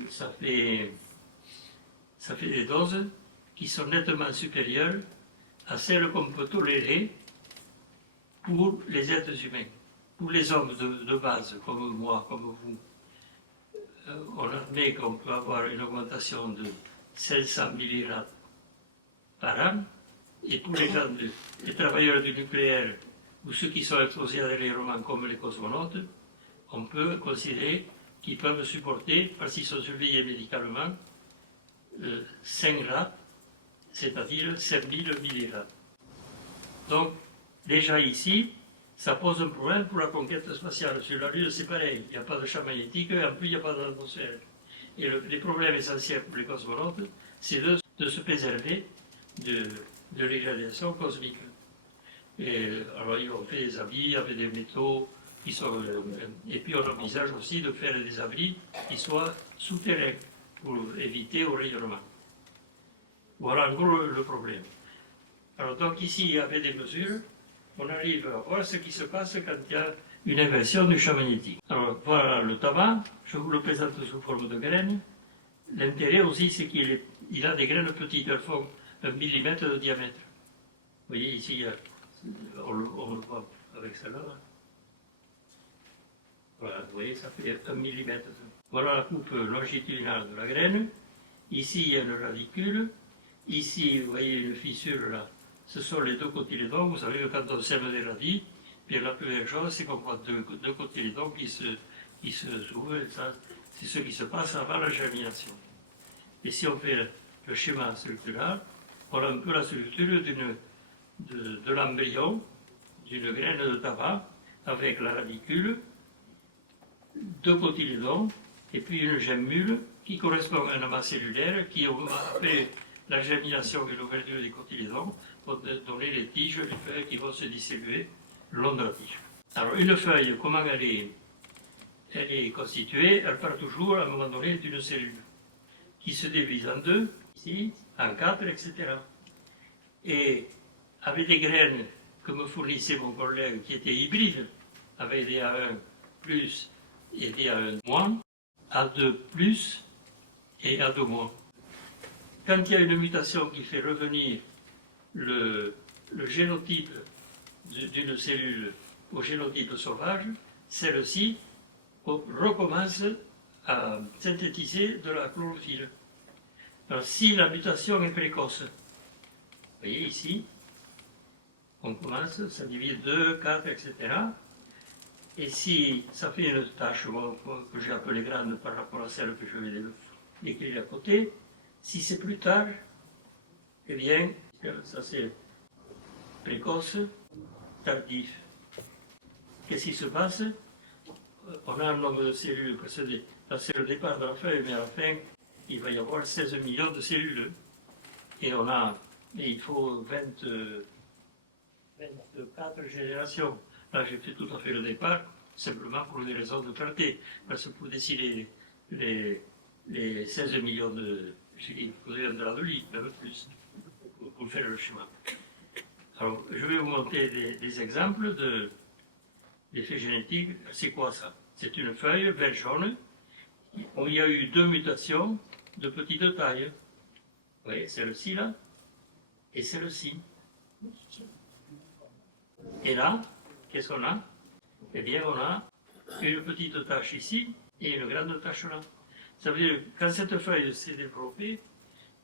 Ça fait des doses qui sont nettement supérieures à celles qu'on peut tolérer pour les êtres humains. Pour les hommes de base, comme moi, comme vous, on admet qu'on peut avoir une augmentation de 500 millirats par an, et pour les travailleurs du nucléaire ou ceux qui sont exposés à des rayonnements comme les cosmonautes, on peut considérer qu'ils peuvent supporter, parce qu'ils sont surveillés médicalement, 5 rats, c'est-à-dire 5000 millirats. Donc, déjà ici, ça pose un problème pour la conquête spatiale. Sur la Lune, c'est pareil, il n'y a pas de champ magnétique, et en plus, il n'y a pas d'atmosphère. Et les problèmes essentiels pour les cosmonautes, c'est de se préserver de l'irradiation cosmique. Et alors, ils ont fait des abris avec des métaux qui sont. Et puis, on envisage aussi de faire des abris qui soient souterrains pour éviter au rayonnement. Voilà en gros le problème. Alors, donc, ici, il y avait des mesures. On arrive à voir ce qui se passe quand il y a une inversion du champ magnétique. Alors, voilà le tabac. Je vous le présente sous forme de graines. L'intérêt aussi, c'est qu'il a des graines petites. Elles font 1 millimètre de diamètre. Vous voyez, ici, on le voit avec celle-là. Voilà, vous voyez, ça fait 1 millimètre. Voilà la coupe longitudinale de la graine. Ici, il y a une radicule. Ici, vous voyez une fissure là. Ce sont les deux cotylédons. Vous savez que quand on sème des radis, puis la première chose, c'est qu'on voit deux cotylédons qui se ouvre, ça, c'est ce qui se passe avant la germination. Et si on fait le schéma structural, on a un peu la structure de l'embryon, d'une graine de tabac, avec la radicule, deux cotylédons, et puis une gemmule qui correspond à un amas cellulaire qui, après la germination et l'ouverture des cotylédons, vont donner les tiges, les feuilles qui vont se distribuer le long de la tige. Alors une feuille, comment elle est constituée? Elle part toujours à un moment donné d'une cellule qui se divise en deux, ici, en quatre, etc. Et avec des graines que me fournissait mon collègue qui étaient hybrides, avec des A1 plus et des A1 moins, A2 plus et A2 moins. Quand il y a une mutation qui fait revenir le génotype d'une cellule au génotype sauvage, celle-ci recommence à synthétiser de la chlorophylle. Alors, si la mutation est précoce, vous voyez ici, on commence, ça divise 2, 4, etc. Et si ça fait une tâche que j'ai appelée grande par rapport à celle que je vais décrire à côté, si c'est plus tard, eh bien, ça c'est précoce, tardif. Qu'est-ce qui se passe? On a un nombre de cellules, c'est le départ de la feuille, mais à la fin, il va y avoir 16 millions de cellules. Et il faut 24 générations. Là, j'ai fait tout à fait le départ, simplement pour des raisons de clarté. Parce que pour décider les 16 millions il faudrait un drap de lit, même plus, pour faire le schéma. Alors, je vais vous montrer des exemples d'effets génétiques. C'est quoi ça? C'est une feuille vert jaune où il y a eu deux mutations de petite taille. Vous voyez, celle-ci là et celle-ci. Et là, qu'est-ce qu'on a? Eh bien, on a une petite tache ici et une grande tache là. Ça veut dire que quand cette feuille s'est développée,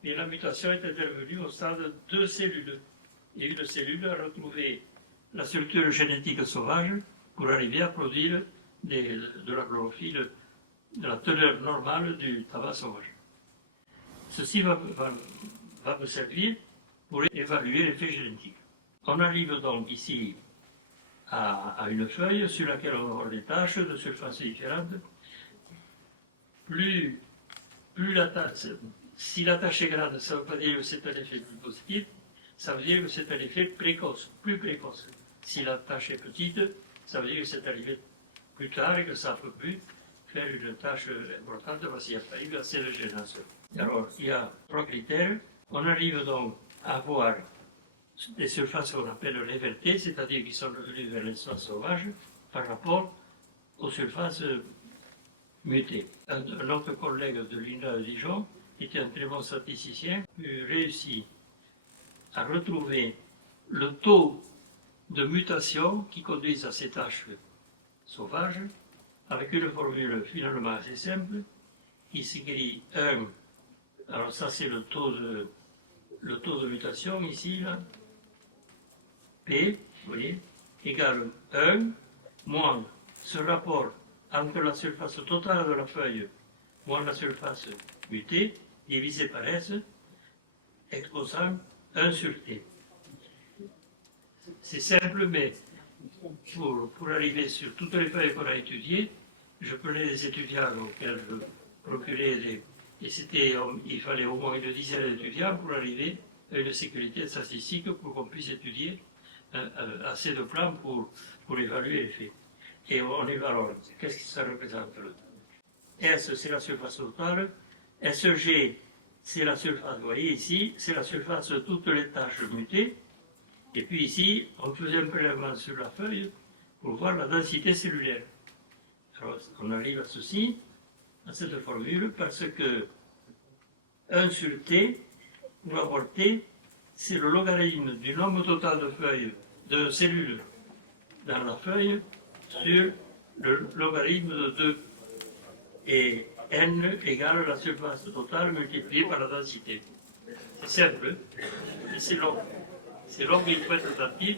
et la mutation est intervenue au stade de cellules. Et une cellule a retrouvé la structure génétique sauvage pour arriver à produire de la chlorophylle, de la teneur normale du tabac sauvage. Ceci va me servir pour évaluer l'effet génétique. On arrive donc ici à une feuille sur laquelle on va avoir des taches de surface différentes. Si la tâche est grande, ça ne veut pas dire que c'est un effet plus positif, ça veut dire que c'est un effet précoce, plus précoce. Si la tâche est petite, ça veut dire que c'est arrivé plus tard et que ça ne peut plus faire une tâche importante parce qu'il n'y a pas eu assez de génération. Alors, il y a trois critères. On arrive donc à voir des surfaces qu'on appelle révertées, c'est-à-dire qui sont revenues vers l'espace sauvage par rapport aux surfaces mutées. Un autre collègue de l'INRA de Dijon, qui était un très bon statisticien, a réussi à retrouver le taux de mutation qui conduisent à ces tâches sauvages avec une formule finalement assez simple qui s'écrit 1. Alors ça c'est le taux de mutation ici, là. P, vous voyez, égale 1 moins ce rapport entre la surface totale de la feuille moins la surface mutée divisé par S exposant 1 sur T. C'est simple, mais pour arriver sur toutes les feuilles qu'on a étudiées, je prenais des étudiants auxquels je procurais il fallait au moins une dizaine d'étudiants pour arriver à une sécurité statistique pour qu'on puisse étudier assez de plans pour évaluer les faits. Et on évalue. Qu'est-ce que ça représente? S, c'est la surface totale. SG, c'est la surface, vous voyez ici, c'est la surface de toutes les tâches mutées. Et puis ici, on faisait un prélèvement sur la feuille pour voir la densité cellulaire. Alors, on arrive à ceci, à cette formule, parce que 1 sur T, pour avoir T, c'est le logarithme du nombre total de feuilles, de cellules dans la feuille sur le logarithme de 2. Et N égale la surface totale multipliée par la densité. C'est simple, mais c'est long. C'est long, il faut être attentif.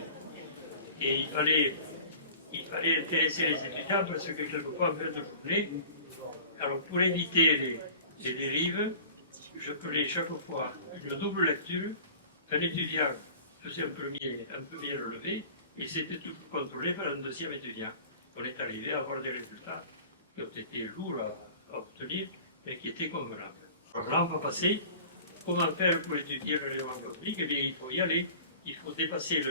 Et il fallait intéresser les étudiants parce que quelquefois, en fin de journée, alors pour éviter les dérives, je prenais chaque fois une double lecture. Un étudiant faisait un peu bien relevé, et c'était tout contrôlé par un deuxième étudiant. On est arrivé à avoir des résultats qui ont été lourds à obtenir, mais qui étaient convenables. Alors là, on va passer. Comment faire pour étudier le rayonnement cosmique? Eh bien, il faut y aller. Il faut dépasser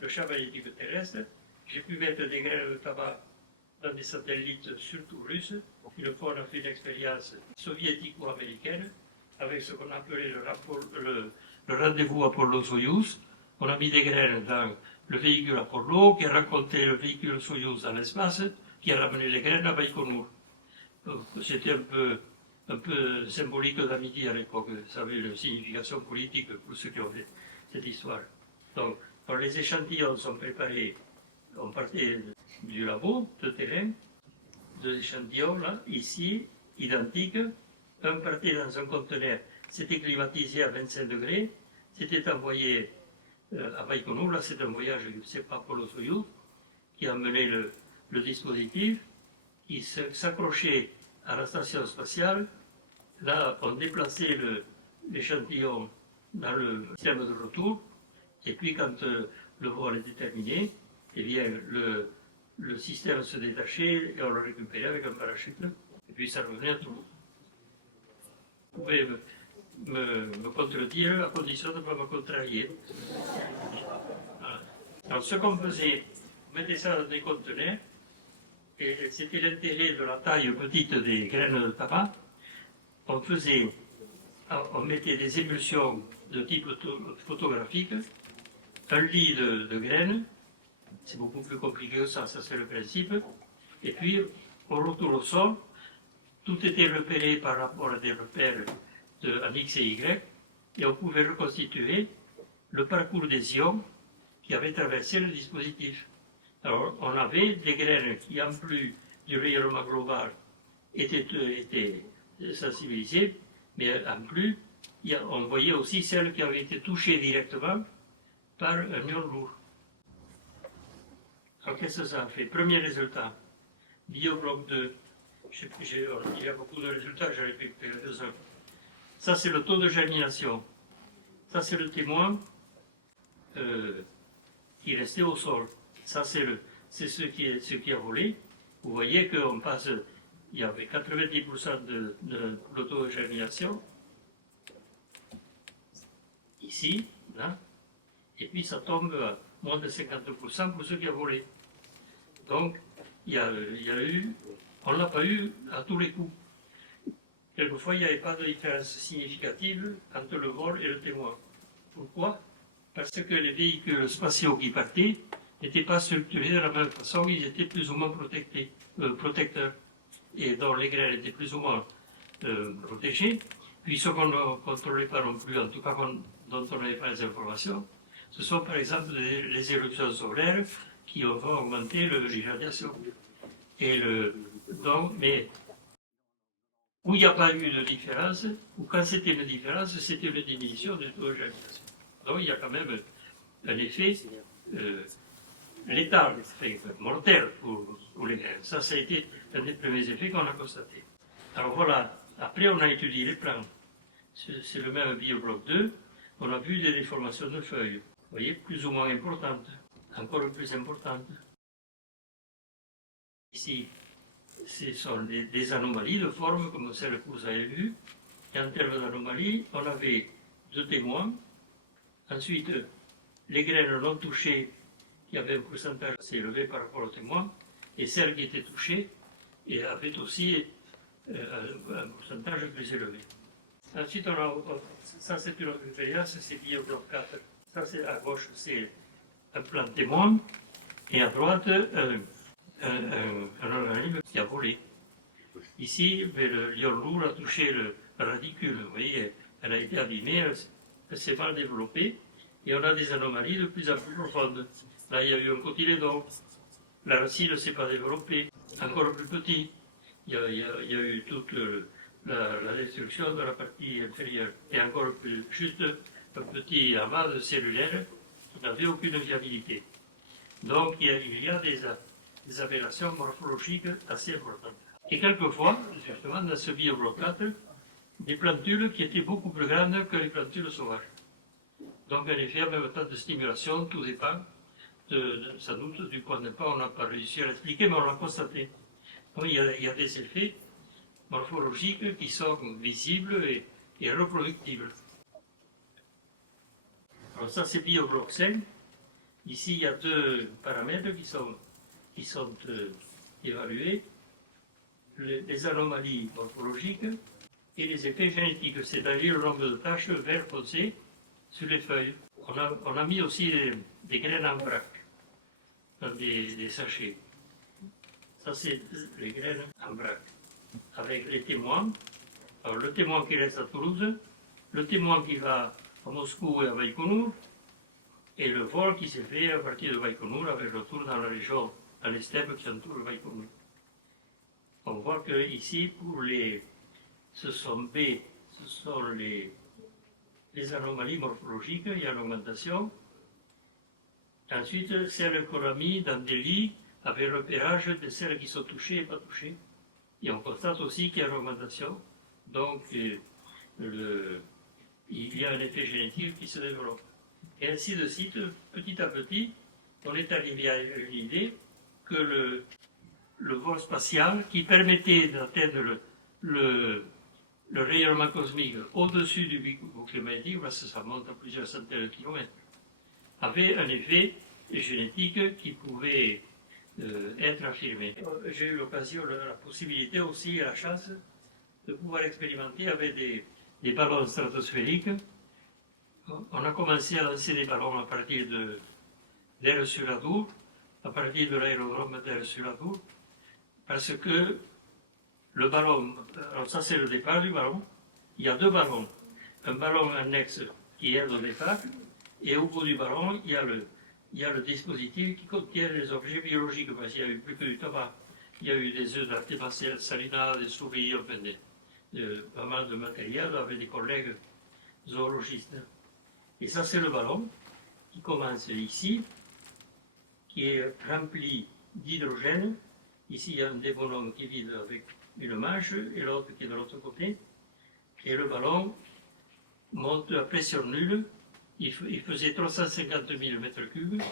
le champ magnétique terrestre. J'ai pu mettre des graines de tabac dans des satellites, surtout russes. Une fois, on a fait une expérience soviético-américaine avec ce qu'on appelait le rendez-vous Apollo-Soyouz. On a mis des graines dans le véhicule Apollo qui a rencontré le véhicule Soyouz dans l'espace, qui a ramené les graines à Baïkonour. C'était un peu symbolique d'amitié à l'époque. Ça avait une signification politique pour ceux qui ont fait cette histoire. Donc, quand les échantillons sont préparés, on partait du labo, de terrain, deux échantillons là, ici, identiques. Un partait dans un conteneur, c'était climatisé à 25 degrés, c'était envoyé à Baïkonour. Là, c'est un voyage, c'est pas Apollo-Soyouz, qui a amené le dispositif, qui s'accrochait à la station spatiale. Là, on déplaçait l'échantillon dans le système de retour, et puis quand le vol était terminé, eh bien, le système se détachait et on le récupérait avec un parachute, et puis ça revenait à tout. Vous pouvez me contredire à condition de ne pas me contrarier. Voilà. Alors, ce qu'on faisait, on mettait ça dans des conteneurs, et c'était l'intérêt de la taille petite des graines de tabac. On mettait des émulsions de type photographique, un lit de graines, c'est beaucoup plus compliqué que ça c'est le principe, et puis au retour au sol, tout était repéré par rapport à des repères en X et Y, et on pouvait reconstituer le parcours des ions qui avaient traversé le dispositif. Alors on avait des graines qui, en plus du rayonnement global, étaient sensibilisées, mais en plus, on voyait aussi celles qui avaient été touchées directement par un ion lourd. Alors qu'est-ce que ça a fait? Premier résultat, BioBloc 2. Il y a beaucoup de résultats, j'aurais pu faire quelques-uns. Ça, c'est le taux de germination. Ça, c'est le témoin qui restait au sol. Ça, c'est ce qui a volé. Vous voyez qu'on passe, il y avait 90% de l'auto-germination, ici, là, et puis ça tombe à moins de 50% pour ceux qui ont volé. Donc, on n'a pas eu à tous les coups. Quelquefois, il n'y avait pas de différence significative entre le vol et le témoin. Pourquoi? Parce que les véhicules spatiaux qui partaient n'étaient pas structurés de la même façon, ils étaient plus ou moins protecteurs. Et dont les graines étaient plus ou moins protégées. Puis ce qu'on ne contrôlait pas non plus, en tout cas dont on n'avait pas les informations, ce sont par exemple les éruptions solaires qui vont augmenter l'irradiation. Mais où il n'y a pas eu de différence, ou quand c'était une différence, c'était une diminution du taux de germination. Donc il y a quand même un effet létal, mortel pour les graines. Ça a été un des premiers effets qu'on a constaté. Alors voilà, après on a étudié les plants. C'est le même BioBloc 2. On a vu des déformations de feuilles. Vous voyez, plus ou moins importantes, encore plus importantes. Ici, ce sont des anomalies de forme comme celles que vous avez vues. Et en termes d'anomalies, on avait deux témoins. Ensuite, les graines non touchées qui avaient un pourcentage assez élevé par rapport aux témoins, et celles qui étaient touchées et avaient aussi un pourcentage plus élevé. Ensuite, ça c'est une autre expérience, c'est BioBloc 4. Ça c'est à gauche, c'est un plan témoin, et à droite, un organisme qui a volé. Ici, le lion lourd a touché le radicule, vous voyez, elle a été abîmée, elle s'est mal développée, et on a des anomalies de plus en plus profondes. Là, il y a eu un cotylédon, la racine ne s'est pas développée, encore plus petit. Il y a eu toute la destruction de la partie inférieure, et encore plus, juste un petit amas de cellulaire qui n'avait aucune viabilité. Donc, il y a des aberrations morphologiques assez importantes. Et quelquefois, justement, dans ce bioblocate, des plantules qui étaient beaucoup plus grandes que les plantules sauvages. Donc, en effet, en même temps de stimulation, tout dépend, sans doute, du point de vue, on n'a pas réussi à l'expliquer, mais on l'a constaté. Donc, il y a des effets morphologiques qui sont visibles et reproductibles. Alors ça, c'est biobloc 5. Ici, il y a deux paramètres qui sont évalués. Les anomalies morphologiques et les effets génétiques, c'est-à-dire le nombre de taches vert foncé sur les feuilles. On a mis aussi des graines en vrac dans des sachets. Ça, c'est les graines en vrac. Avec les témoins. Alors, le témoin qui reste à Toulouse, le témoin qui va à Moscou et à Baïkonour, et le vol qui s'est fait à partir de Baïkonour avec retour dans la région, dans les steppes qui entourent Baïkonour. On voit que ici, ce sont les anomalies morphologiques, il y a l'augmentation. Ensuite, celles qu'on a mis dans des lits avec repérage de celles qui sont touchées et pas touchées. Et on constate aussi qu'il y a une augmentation. Donc, il y a un effet génétique qui se développe. Et ainsi de suite, petit à petit, on est arrivé à une idée que le vol spatial qui permettait d'atteindre le rayonnement cosmique au-dessus du boucle magnétique, parce que ça monte à plusieurs centaines de kilomètres, avait un effet génétique qui pouvait être affirmé. J'ai eu l'occasion, la possibilité aussi et la chance de pouvoir expérimenter avec des ballons stratosphériques. On a commencé à lancer des ballons à partir d'Aire-sur-Adour, à partir de l'aérodrome d'Aire-sur-Adour, parce que le ballon, alors ça c'est le départ du ballon, il y a deux ballons. Un ballon annexe qui aide au départ, et au bout du ballon, il y a le dispositif qui contient les objets biologiques, parce qu'il n'y a eu plus que du tabac. Il y a eu des œufs d'Artemis salina, des souris, enfin pas mal de matériel avec des collègues zoologistes. Et ça, c'est le ballon qui commence ici, qui est rempli d'hydrogène. Ici, il y a un des bonhommes qui vide avec une manche et l'autre qui est de l'autre côté. Et le ballon monte à pression nulle. Il faisait 350 000 m3.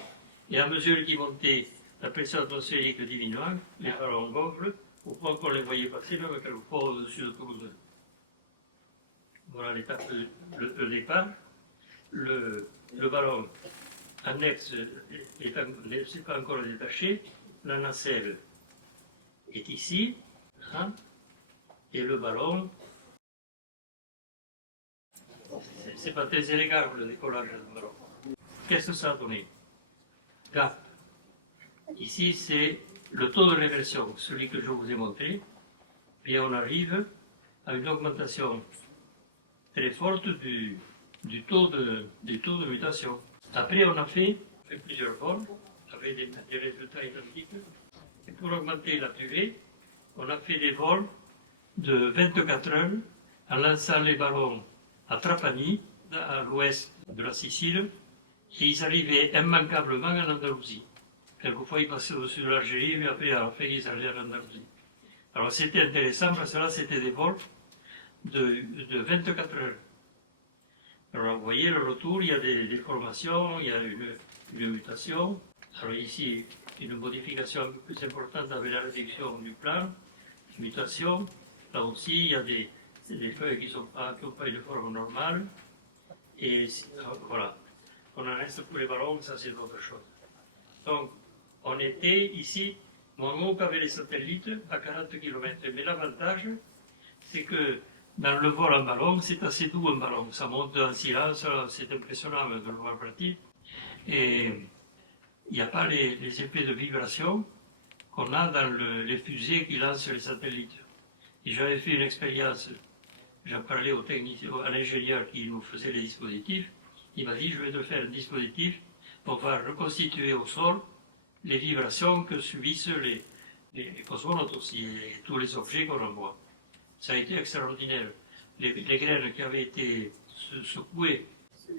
Et à mesure qu'il montait, la pression atmosphérique diminuant, les ballons gonflent au point qu'on les voyait passer même quelquefois au-dessus de Toulouse. Voilà l'étape, le départ. Le ballon annexe n'est pas encore détaché. La nacelle est ici. Hein, et le ballon, c'est pas très élégant le décollage du ballon. Qu'est-ce que ça a donné? Gap. Ici, c'est le taux de réversion, celui que je vous ai montré. Puis on arrive à une augmentation très forte du taux de mutation. Après, on a fait plusieurs vols avec des résultats identiques. Et pour augmenter la durée, on a fait des vols de 24 heures en lançant les ballons à Trapani, à l'ouest de la Sicile, et ils arrivaient immanquablement en Andalousie. Quelquefois, ils passaient au-dessus de l'Algérie, mais après, à la fin, ils allaient en Andalousie. Alors, c'était intéressant parce que là, c'était des vols de 24 heures. Alors, vous voyez, le retour, il y a des déformations, il y a une mutation. Alors, ici, une modification un peu plus importante avec la réduction du plan, mutation. Là aussi, il y a des feuilles qui n'ont pas une forme normale. Et voilà. On en reste pour les ballons, ça c'est autre chose. Donc, on était ici, mon avait les satellites à 40 km. Mais l'avantage, c'est que dans le vol en ballon, c'est assez doux un ballon. Ça monte en silence, c'est impressionnant de le voir partir. Et il n'y a pas les effets de vibration qu'on a dans les fusées qui lancent les satellites. Et j'avais fait une expérience, j'en parlais à l'ingénieur qui nous faisait les dispositifs. Il m'a dit, je vais te faire un dispositif, on va reconstituer au sol les vibrations que subissent les cosmonautes aussi, et tous les objets qu'on envoie. Ça a été extraordinaire. Les graines qui avaient été secouées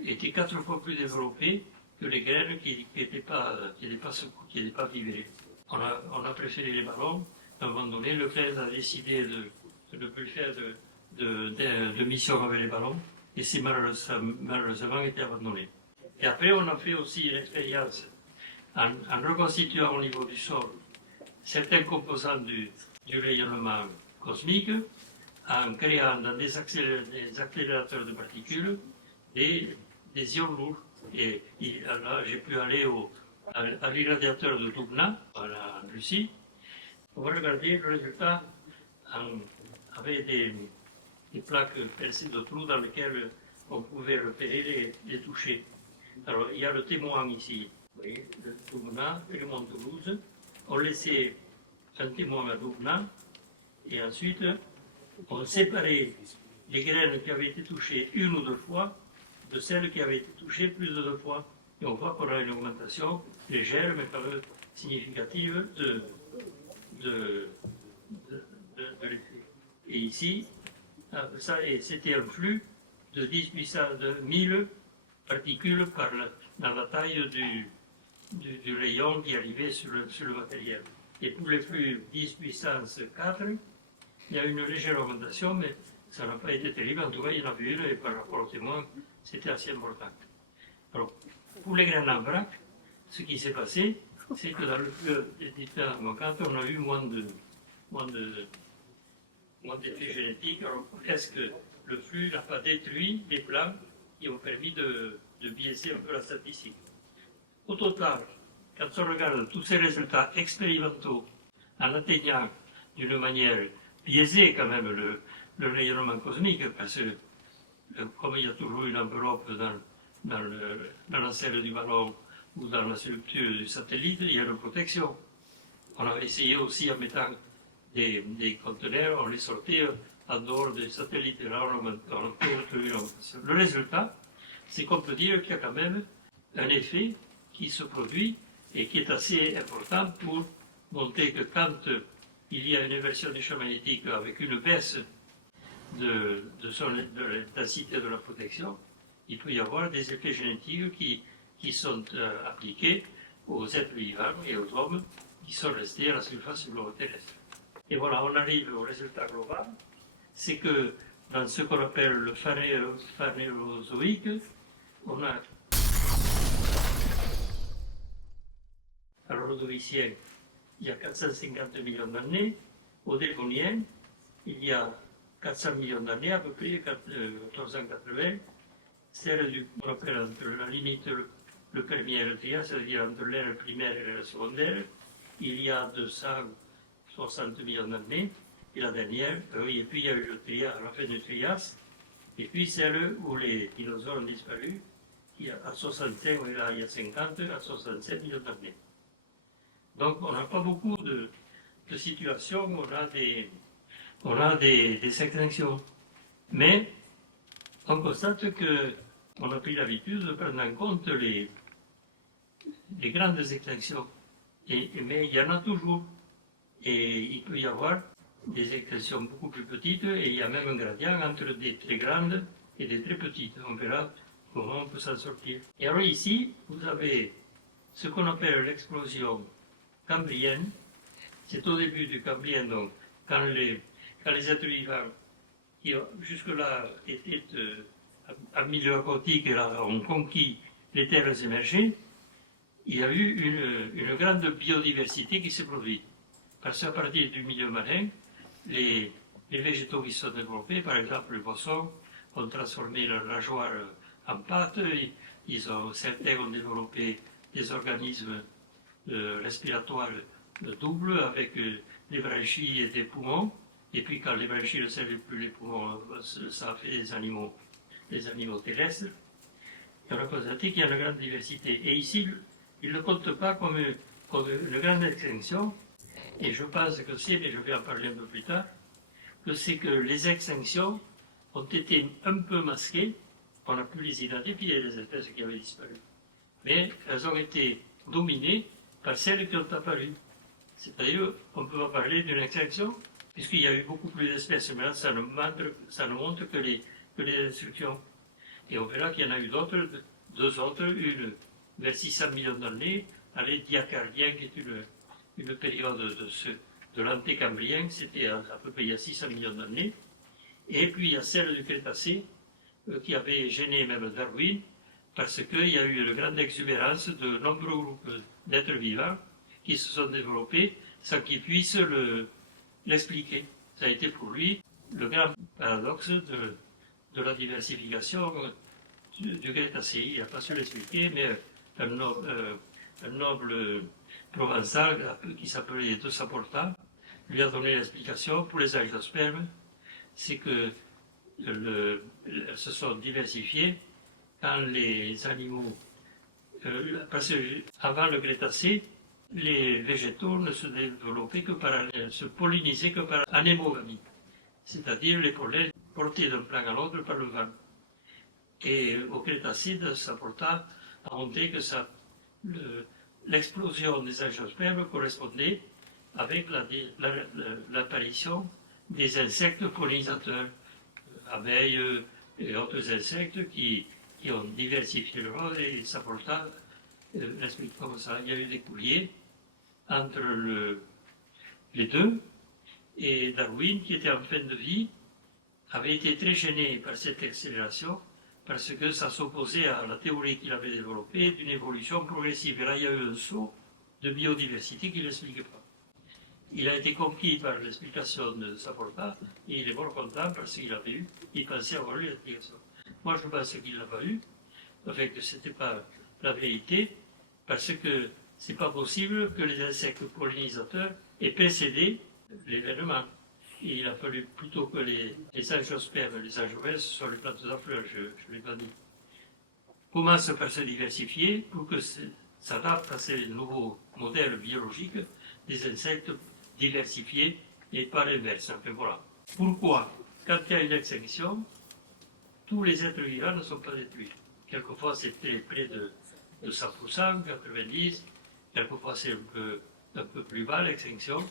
étaient 4 fois plus développées que les graines qui n'étaient pas vibrées. on a préféré les ballons. À un moment donné, Leclerc a décidé de ne plus faire de mission avec les ballons, et c'est malheureusement été abandonné. Et après, on a fait aussi l'expérience en reconstituant au niveau du sol certains composants du rayonnement cosmique, en créant dans des accélérateurs de particules des ions lourds. Et là, j'ai pu aller à l'irradiateur de Dubna, en Russie. On va regarder le résultat avec des plaques percées de trous dans lesquelles on pouvait repérer les touchés. Alors, il y a le témoin ici, vous voyez, le Dubna et le Mont Toulouse. On laissait un témoin à Dubna, et ensuite, on séparait les graines qui avaient été touchées une ou deux fois de celles qui avaient été touchées plus de deux fois. Et on voit qu'on a une augmentation légère, mais quand même significative de l'effet. Et ici, c'était un flux de 10 puissance de 1000 particules dans la taille du rayon qui arrivait sur le matériel. Et pour les flux 10 puissance 4, il y a une légère augmentation, mais ça n'a pas été terrible. En tout cas, il y en a eu une, et par rapport au témoin, c'était assez important. Alors, pour les graines en vrac, ce qui s'est passé, c'est que dans le flux différent, quand on a eu moins d'effets génétiques, alors est-ce que le flux n'a pas détruit les plans qui ont permis de biaiser un peu la statistique? Au total, quand on regarde tous ces résultats expérimentaux en atteignant d'une manière biaisée quand même le rayonnement cosmique, parce que comme il y a toujours une enveloppe dans la selle du ballon ou dans la structure du satellite, il y a une protection. On a essayé aussi en mettant des conteneurs, on les sortait en dehors des satellites, et là on a obtenu une augmentation. Le résultat, c'est qu'on peut dire qu'il y a quand même un effet qui se produit et qui est assez important pour montrer que quand il y a une inversion des champs magnétiques avec une baisse de l'intensité de la protection, il peut y avoir des effets génétiques qui sont appliqués aux êtres vivants et aux hommes qui sont restés à la surface du globe terrestre. Et voilà, on arrive au résultat global, c'est que dans ce qu'on appelle le phanérozoïque, on a alors l'Ordovicien, il y a 450 millions d'années, au Dévonien, il y a 400 millions d'années, à peu près 1480, celle qu'on appelle entre la limite le Permien et le Trias, c'est-à-dire entre l'ère primaire et l'ère secondaire, il y a 260 millions d'années, et la dernière, et puis il y a eu le Trias, à la fin du Trias, et puis celle où les dinosaures ont disparu, qui à 65, et là il y a 50, à 67 millions d'années. Donc on n'a pas beaucoup de situations où on a des extinctions. Mais on constate qu'on a pris l'habitude de prendre en compte les grandes extinctions. Mais il y en a toujours. Et il peut y avoir des extinctions beaucoup plus petites, et il y a même un gradient entre des très grandes et des très petites. On verra comment on peut s'en sortir. Et alors ici, vous avez ce qu'on appelle l'explosion cambrienne. C'est au début du Cambrien, donc, quand les êtres vivants qui jusque-là étaient en milieu aquatique et là ont conquis les terres émergées, il y a eu une grande biodiversité qui s'est produite. Parce qu'à partir du milieu marin, les végétaux qui se sont développés, par exemple les poissons, ont transformé leur nageoire en pâte, certains ont développé des organismes respiratoires doubles avec des branchies et des poumons, et puis quand les branchies ne servaient plus les poumons, ça a fait des animaux terrestres. Et on a constaté qu'il y a une grande diversité. Et ici, il ne compte pas comme une grande extinction, et je pense que c'est, mais je vais en parler un peu plus tard, que c'est que les extinctions ont été un peu masquées, on a pu les identifier, les espèces qui avaient disparu. Mais elles ont été dominées par celles qui ont apparu. C'est-à-dire, on ne peut pas parler d'une extinction, puisqu'il y a eu beaucoup plus d'espèces. Mais là, ça ne montre que les destructions. Et on verra qu'il y en a eu deux autres, une vers 600 millions d'années, les Diacardiens, qui est une période de l'antécambrien, c'était à peu près il y a 600 millions d'années, et puis il y a celle du Crétacé, qui avait gêné même Darwin, parce qu'il y a eu une grande exubérance de nombreux groupes d'êtres vivants qui se sont développés sans qu'ils puissent l'expliquer. Ça a été pour lui le grand paradoxe de la diversification du Crétacé. Il n'a pas su l'expliquer, mais un noble provençal qui s'appelait De Saporta lui a donné l'explication pour les angiospermes. C'est que elles se sont diversifiées quand les animaux, parce qu'avant le Crétacé, les végétaux ne se développaient que se pollinisaient que par anémogamie, c'est-à-dire les pollens portés d'un plan à l'autre par le vent. Et au Crétacé, ça a montré que l'explosion des angiospermes correspondait avec l'apparition des insectes pollinisateurs, abeilles et autres insectes qui ont diversifié le rôle, et Saporta l'explique comme ça. Il y a eu des couliers entre les deux, et Darwin, qui était en fin de vie, avait été très gêné par cette accélération, parce que ça s'opposait à la théorie qu'il avait développée d'une évolution progressive. Et là, il y a eu un saut de biodiversité qu'il n'expliquait pas. Il a été conquis par l'explication de Saporta, et il est bon content parce il pensait avoir eu l'explication. Moi, je pense qu'il ne l'a pas eu, enfin que ce n'était pas la vérité, parce que c'est pas possible que les insectes pollinisateurs aient précédé l'événement. Et il a fallu plutôt que les angiospermes, les angiovelles, ce sont les plantes à fleurs, je l'ai pas dit, commencent par se diversifier pour que s'adaptent à ces nouveaux modèles biologiques des insectes diversifiés et pas l'inverse. Enfin voilà. Pourquoi, quand il y a une extinction, tous les êtres vivants ne sont pas détruits? Quelquefois c'est près de 100%, 90%, quelquefois c'est un peu plus bas l'extinction,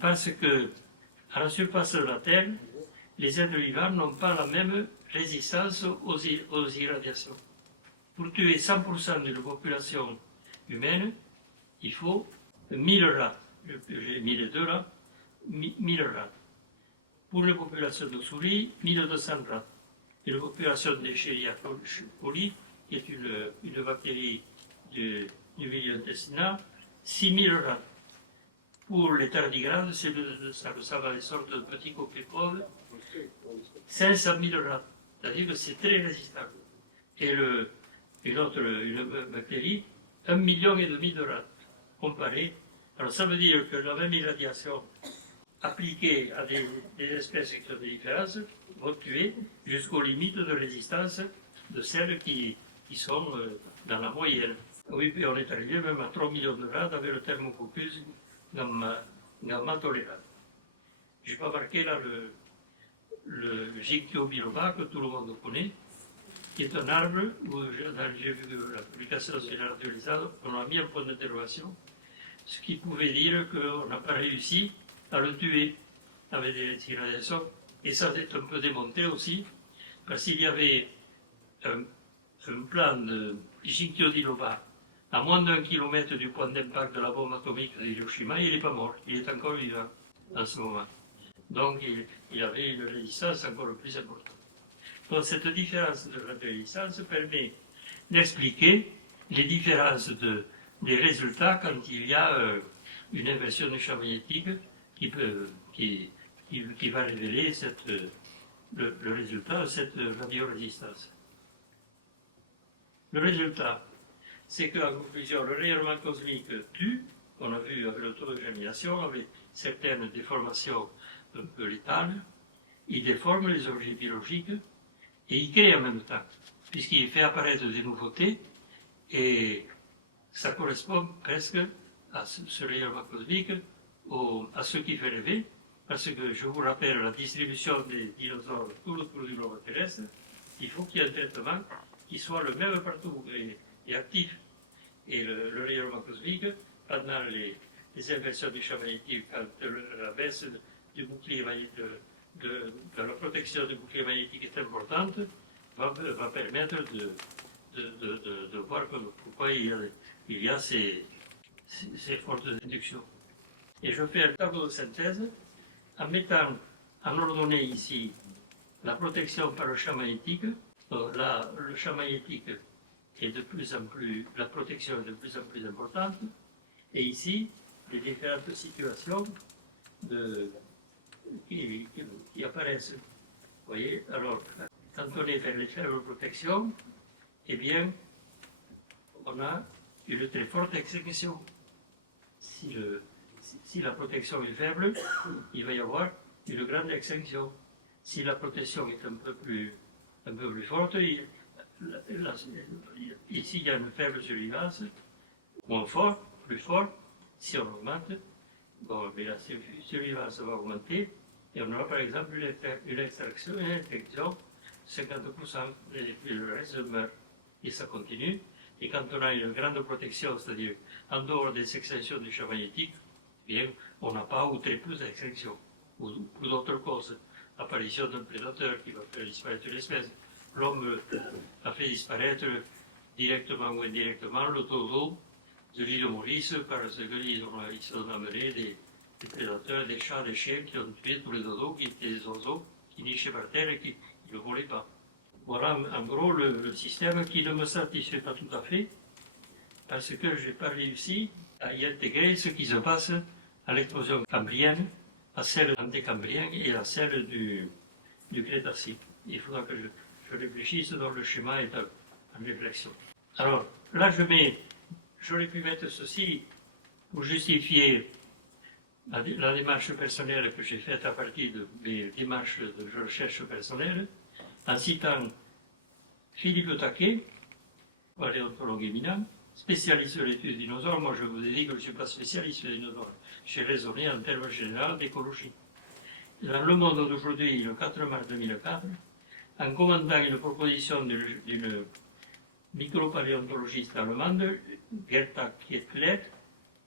parce que à la surface de la Terre, les êtres vivants n'ont pas la même résistance aux irradiations. Pour tuer 100% de la population humaine, il faut 1000 rats. J'ai mis les deux là, 1000 rats. Pour la population de souris, 1200 rats. Et la population d'Escherichia coli, qui est une bactérie du milieu intestinal, 6000 rats. Pour les tardigrades, ça va des sortes de petits coquelicots, 500 000 rats. C'est-à-dire que c'est très résistant. Et une bactérie, 1,5 million de rats comparés. Alors ça veut dire que la même irradiation appliquée à des espèces qui ont des différences vont tuer jusqu'aux limites de résistance de celles qui sont dans la moyenne. Oui, puis on est arrivé même à 3 millions de rats avec le Thermococcus gamma tolérable. Je n'ai pas marqué là le Ginkgo biloba que tout le monde connaît, qui est un arbre où j'ai vu la publication sur la radio Lisade, on a mis un point d'interrogation, ce qui pouvait dire qu'on n'a pas réussi à le tuer avec des irradiations. Et ça c'est un peu démonté aussi, parce qu'il y avait un plan de Ginkgo biloba à moins d'1 kilomètre du point d'impact de la bombe atomique de Hiroshima, il n'est pas mort, il est encore vivant en ce moment. Donc il avait une résistance encore plus importante. Donc cette différence de résistance permet d'expliquer les différences des résultats quand il y a une inversion du champ magnétique qui va révéler le résultat de cette radiorésistance. Le résultat, c'est qu'en conclusion, le rayonnement cosmique tue, on a vu avec le taux de germination, avec certaines déformations un peu létales, il déforme les objets biologiques et il crée en même temps, puisqu'il fait apparaître des nouveautés, et ça correspond presque à ce rayonnement cosmique, à ce qui fait rêver, parce que je vous rappelle la distribution des dinosaures tout autour du globe terrestre, il faut qu'il y ait un traitement qui soit le même partout et actif. Et le rayonnement cosmique, pendant les inversions du champ magnétique, quand la baisse du bouclier magnétique, de la protection du bouclier magnétique est importante, va permettre de voir pourquoi il y a ces ces forces d'induction. Et je fais un tableau de synthèse en mettant en ordonnée ici la protection par le champ magnétique. Là, le champ magnétique est de plus en plus, la protection est de plus en plus importante. Et ici, les différentes situations qui apparaissent. Vous voyez, alors, quand on est vers les faibles protections, eh bien, on a une très forte extinction. Si la protection est faible, il va y avoir une grande extinction. Si la protection est un peu plus forte, ici il y a une faible survivance, moins fort, plus fort. Si on augmente, bon, mais la survivance va augmenter et on aura par exemple une extraction, une infection, 50%, et le reste meurt. Et ça continue. Et quand on a une grande protection, c'est-à-dire en dehors des extinctions du champ magnétique, bien, on n'a pas ou très peu d'extinctions, ou d'autres causes. L'apparition d'un prédateur qui va faire disparaître l'espèce. L'homme a fait disparaître directement ou indirectement le dodo de l'île de Maurice parce qu'ils ont amené des prédateurs, des chats, des chiens qui ont tué tous les dodos qui étaient des oiseaux qui nichaient par terre et qui ne volaient pas. Voilà en gros le système qui ne me satisfait pas tout à fait parce que je n'ai pas réussi à y intégrer ce qui se passe à l'explosion cambrienne, à celle antécambrienne et à celle du Crétacé. Il faudra que je réfléchisse dans le schéma est en réflexion. Alors là j'aurais pu mettre ceci pour justifier la démarche personnelle que j'ai faite à partir de mes démarches de recherche personnelle, en citant Philippe Taquet, paléontologue éminent, spécialiste de l'étude des dinosaures. Moi, je vous ai dit que je ne suis pas spécialiste des dinosaures. J'ai raisonné en termes généraux d'écologie. Dans Le Monde d'aujourd'hui, le 4 mars 2004, en commandant une proposition d'une micropaléontologiste allemande, Gerta Kiekler,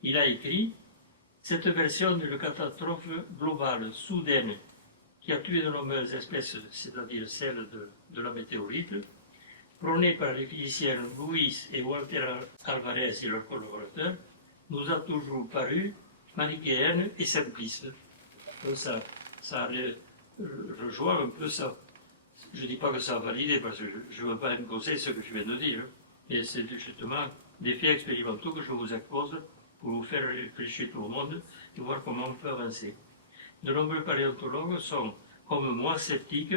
il a écrit « Cette version d'une catastrophe globale, soudaine, qui a tué de nombreuses espèces, c'est-à-dire celles de la météorite, prônée par les physiciens Louis et Walter Alvarez et leurs collaborateurs, nous a toujours paru manichéenne et simpliste. » Donc ça rejoint un peu ça. Je ne dis pas que ça a validé, parce que je ne veux pas imposer ce que je viens de dire, mais c'est justement des faits expérimentaux que je vous expose pour vous faire réfléchir tout le monde et voir comment on peut avancer. De nombreux paléontologues sont, comme moi, sceptiques,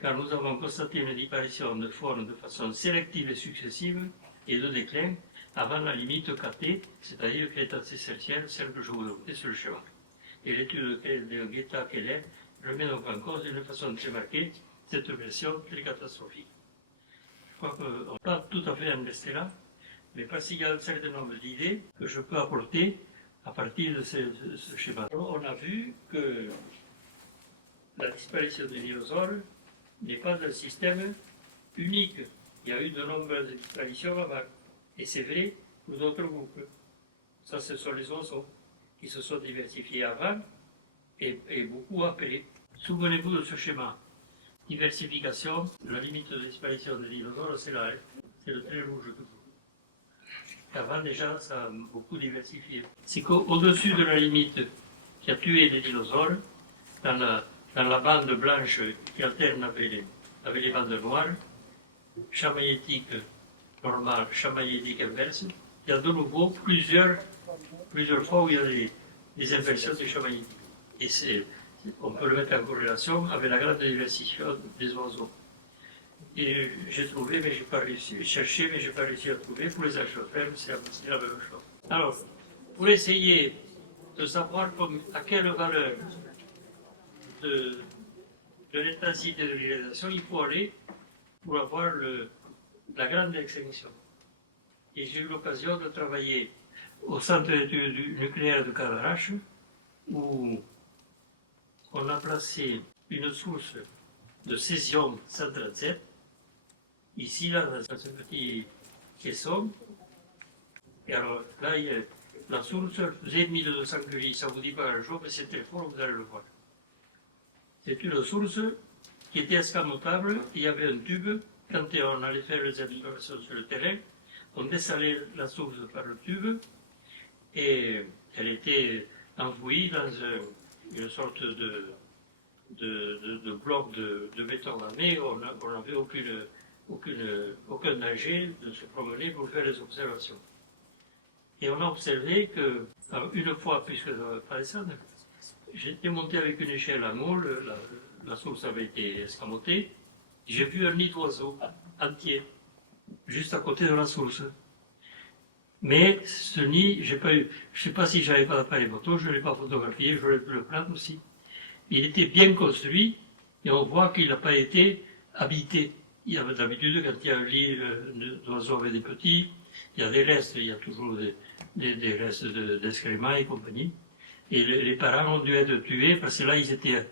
car nous avons constaté une disparition de faune de façon sélective et successive et de déclin avant la limite KT, c'est-à-dire Crétacé-Tertiaire, celle que je vous ai montée sur le schéma. Et l'étude de Gerta Keller remet donc en cause d'une façon très marquée cette version très catastrophique. Je crois qu'on n'est pas tout à fait en rester là, mais parce qu'il y a un certain nombre d'idées que je peux apporter à partir de ce schéma. On a vu que la disparition des dinosaures n'est pas un système unique. Il y a eu de nombreuses disparitions avant. Et c'est vrai pour d'autres groupes. Ça, ce sont les oiseaux qui se sont diversifiés avant et beaucoup après. Souvenez-vous de ce schéma. Diversification, la limite de disparition des dinosaures, c'est là, c'est le trait rouge que vous. Avant déjà, ça a beaucoup diversifié. C'est qu'au-dessus de la limite qui a tué les dinosaures, dans la bande blanche qui alterne avec les bandes noires, champ magnétique normal, champ magnétique inverse, il y a de nouveau plusieurs fois où il y a des inversions du champ magnétique. Et on peut le mettre en corrélation avec la grande diversification des oiseaux. Et j'ai trouvé, mais j'ai pas réussi, cherché, mais j'ai pas réussi à trouver. Pour les achothermes, c'est la même chose. Alors, pour essayer de savoir à quelle valeur de l'intensité de l'irradiation il faut aller pour avoir la grande extinction. Et j'ai eu l'occasion de travailler au centre d'études nucléaire de Cadarache, où on a placé une source de césium 137, ici, là, dans ce petit caisson. Et alors, là, la source faisait 1200 curie. Ça ne vous dit pas grand-chose, mais c'est très fort, vous allez le voir. C'est une source qui était escamotable. Il y avait un tube. Quand on allait faire les améliorations sur le terrain, on dessalait la source par le tube. et elle était enfouie dans une sorte de bloc de béton armé. On n'avait aucun danger de se promener pour faire des observations. Et on a observé que, une fois, puisque ça ne va pas descendre, j'étais monté avec une échelle à moule, la source avait été escamotée, j'ai vu un nid d'oiseau entier, juste à côté de la source. Mais ce nid, je ne sais pas si j'avais pas d'appareil photo, je ne l'ai pas photographié, j'aurais pu le prendre aussi. Il était bien construit et on voit qu'il n'a pas été habité. Il y avait d'habitude, quand il y a un lit d'oiseaux avec des petits, il y a des restes, il y a toujours des restes d'excréments et compagnie. Et les parents ont dû être tués parce que là, ils étaient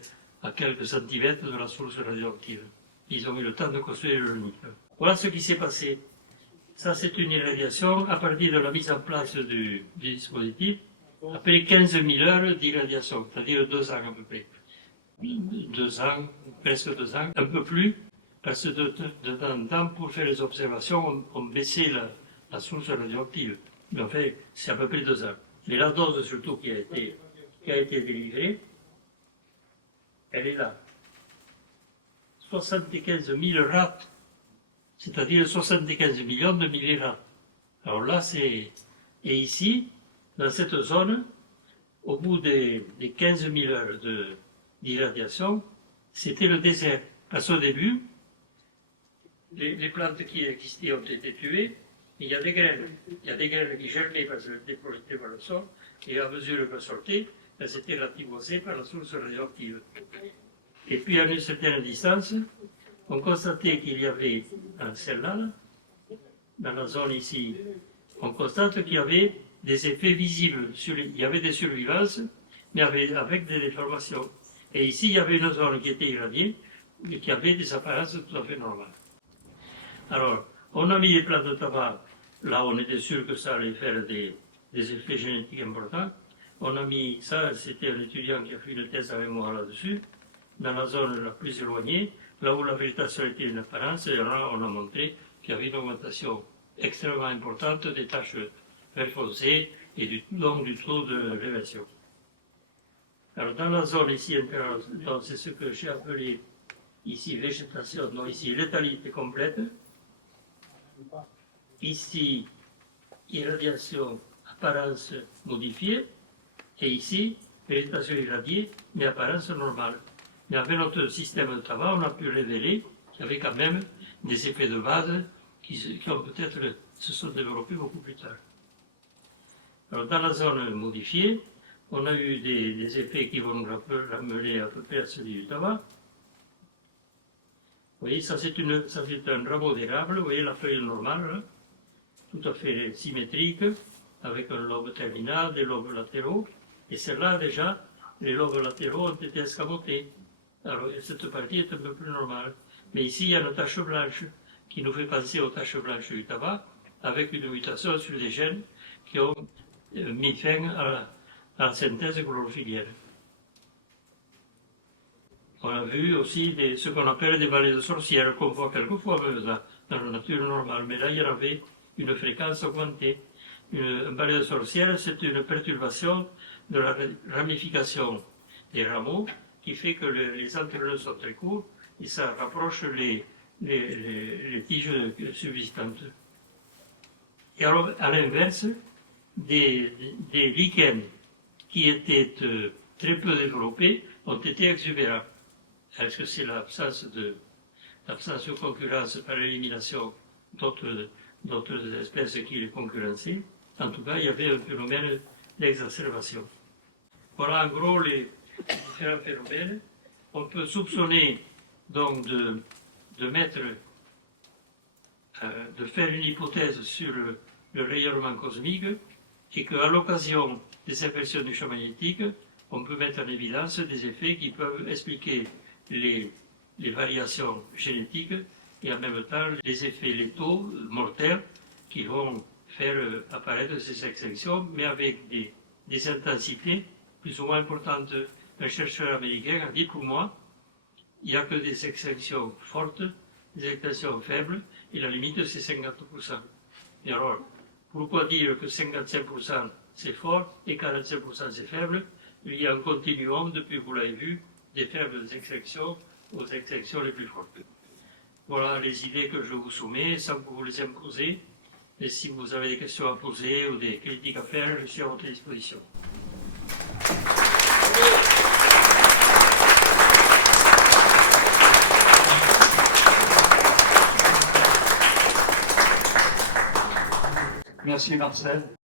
à quelques centimètres de la source radioactive. Ils ont eu le temps de construire le nid. Voilà ce qui s'est passé. Ça, c'est une irradiation à partir de la mise en place du dispositif, après 15 000 heures d'irradiation, c'est-à-dire 2 ans à peu près. 2 ans, presque 2 ans, un peu plus, parce que de temps en temps, pour faire les observations, on baissait la source radioactive. Mais en fait, c'est à peu près 2 ans. Mais la dose surtout qui a été délivrée, elle est là. 75 000 rats, c'est-à-dire 75 millions de millirats. Alors là, c'est... Et ici, dans cette zone, au bout des 15 000 heures d'irradiation, c'était le désert. Parce qu'au début, les plantes qui existaient ont été tuées, et il y a des graines. Il y a des graines qui germaient parce qu'elles étaient projetées par le sol, et à mesure qu'elles sortaient, elles étaient ratiboisées par la source radioactive. Et puis à une certaine distance, on constatait qu'il y avait celle-là, dans la zone ici, on constate qu'il y avait des effets visibles. Il y avait des survivances, mais avec des déformations. Et ici, il y avait une zone qui était irradiée, mais qui avait des apparences tout à fait normales. Alors, on a mis les plantes de tabac, là on était sûr que ça allait faire des effets génétiques importants. On a mis ça, c'était un étudiant qui a fait une thèse avec moi là-dessus, dans la zone la plus éloignée, là où la végétation était une apparence, et là on a montré qu'il y avait une augmentation extrêmement importante des taches vert foncé et donc du taux de réversion. Alors dans la zone ici, c'est ce que j'ai appelé ici végétation, donc ici létalité complète, ici irradiation, apparence modifiée, et ici végétation irradiée, mais apparence normale. Mais avec notre système de tabac, on a pu révéler qu'il y avait quand même des effets de base qui ont peut-être se sont développés beaucoup plus tard. Alors dans la zone modifiée, on a eu des effets qui vont nous ramener à peu près à celui du tabac. Vous voyez, ça c'est un rameau d'érable, vous voyez la feuille normale, hein, tout à fait symétrique, avec un lobe terminal, des lobes latéraux, et celle-là déjà, les lobes latéraux ont été escamotés. Alors cette partie est un peu plus normale. Mais ici, il y a une tache blanche qui nous fait penser aux taches blanches du tabac, avec une mutation sur des gènes qui ont mis fin à la synthèse chlorophyllienne. On a vu aussi ce qu'on appelle des vallées de sorcières, qu'on voit quelquefois même dans la nature normale, mais là il y en avait une fréquence augmentée. Un balai de sorcière, c'est une perturbation de la ramification des rameaux qui fait que les entre-nœuds sont très courts et ça rapproche les tiges subsistantes. Et alors, à l'inverse, des lichens qui étaient très peu développés ont été exubérants. Est-ce que c'est l'absence de concurrence par l'élimination d'autres espèces qui les concurrençaient? En tout cas, il y avait un phénomène d'exacerbation. Voilà en gros les différents phénomènes. On peut soupçonner donc de faire une hypothèse sur le rayonnement cosmique et qu'à l'occasion des impressions du champ magnétique, on peut mettre en évidence des effets qui peuvent expliquer les variations génétiques et en même temps les effets létaux, mortels, qui vont faire apparaître ces extinctions, mais avec des intensités plus ou moins importantes. Un chercheur américain a dit, pour moi, il n'y a que des extinctions fortes, des extinctions faibles, et la limite c'est 50%. Et alors, pourquoi dire que 55% c'est fort et 45% c'est faible. Il y a un continuum, depuis vous l'avez vu, des faibles extinctions aux extinctions les plus fortes. Voilà les idées que je vous soumets sans que vous les imposez. Et si vous avez des questions à poser ou des critiques à faire, je suis à votre disposition. Merci Marcel.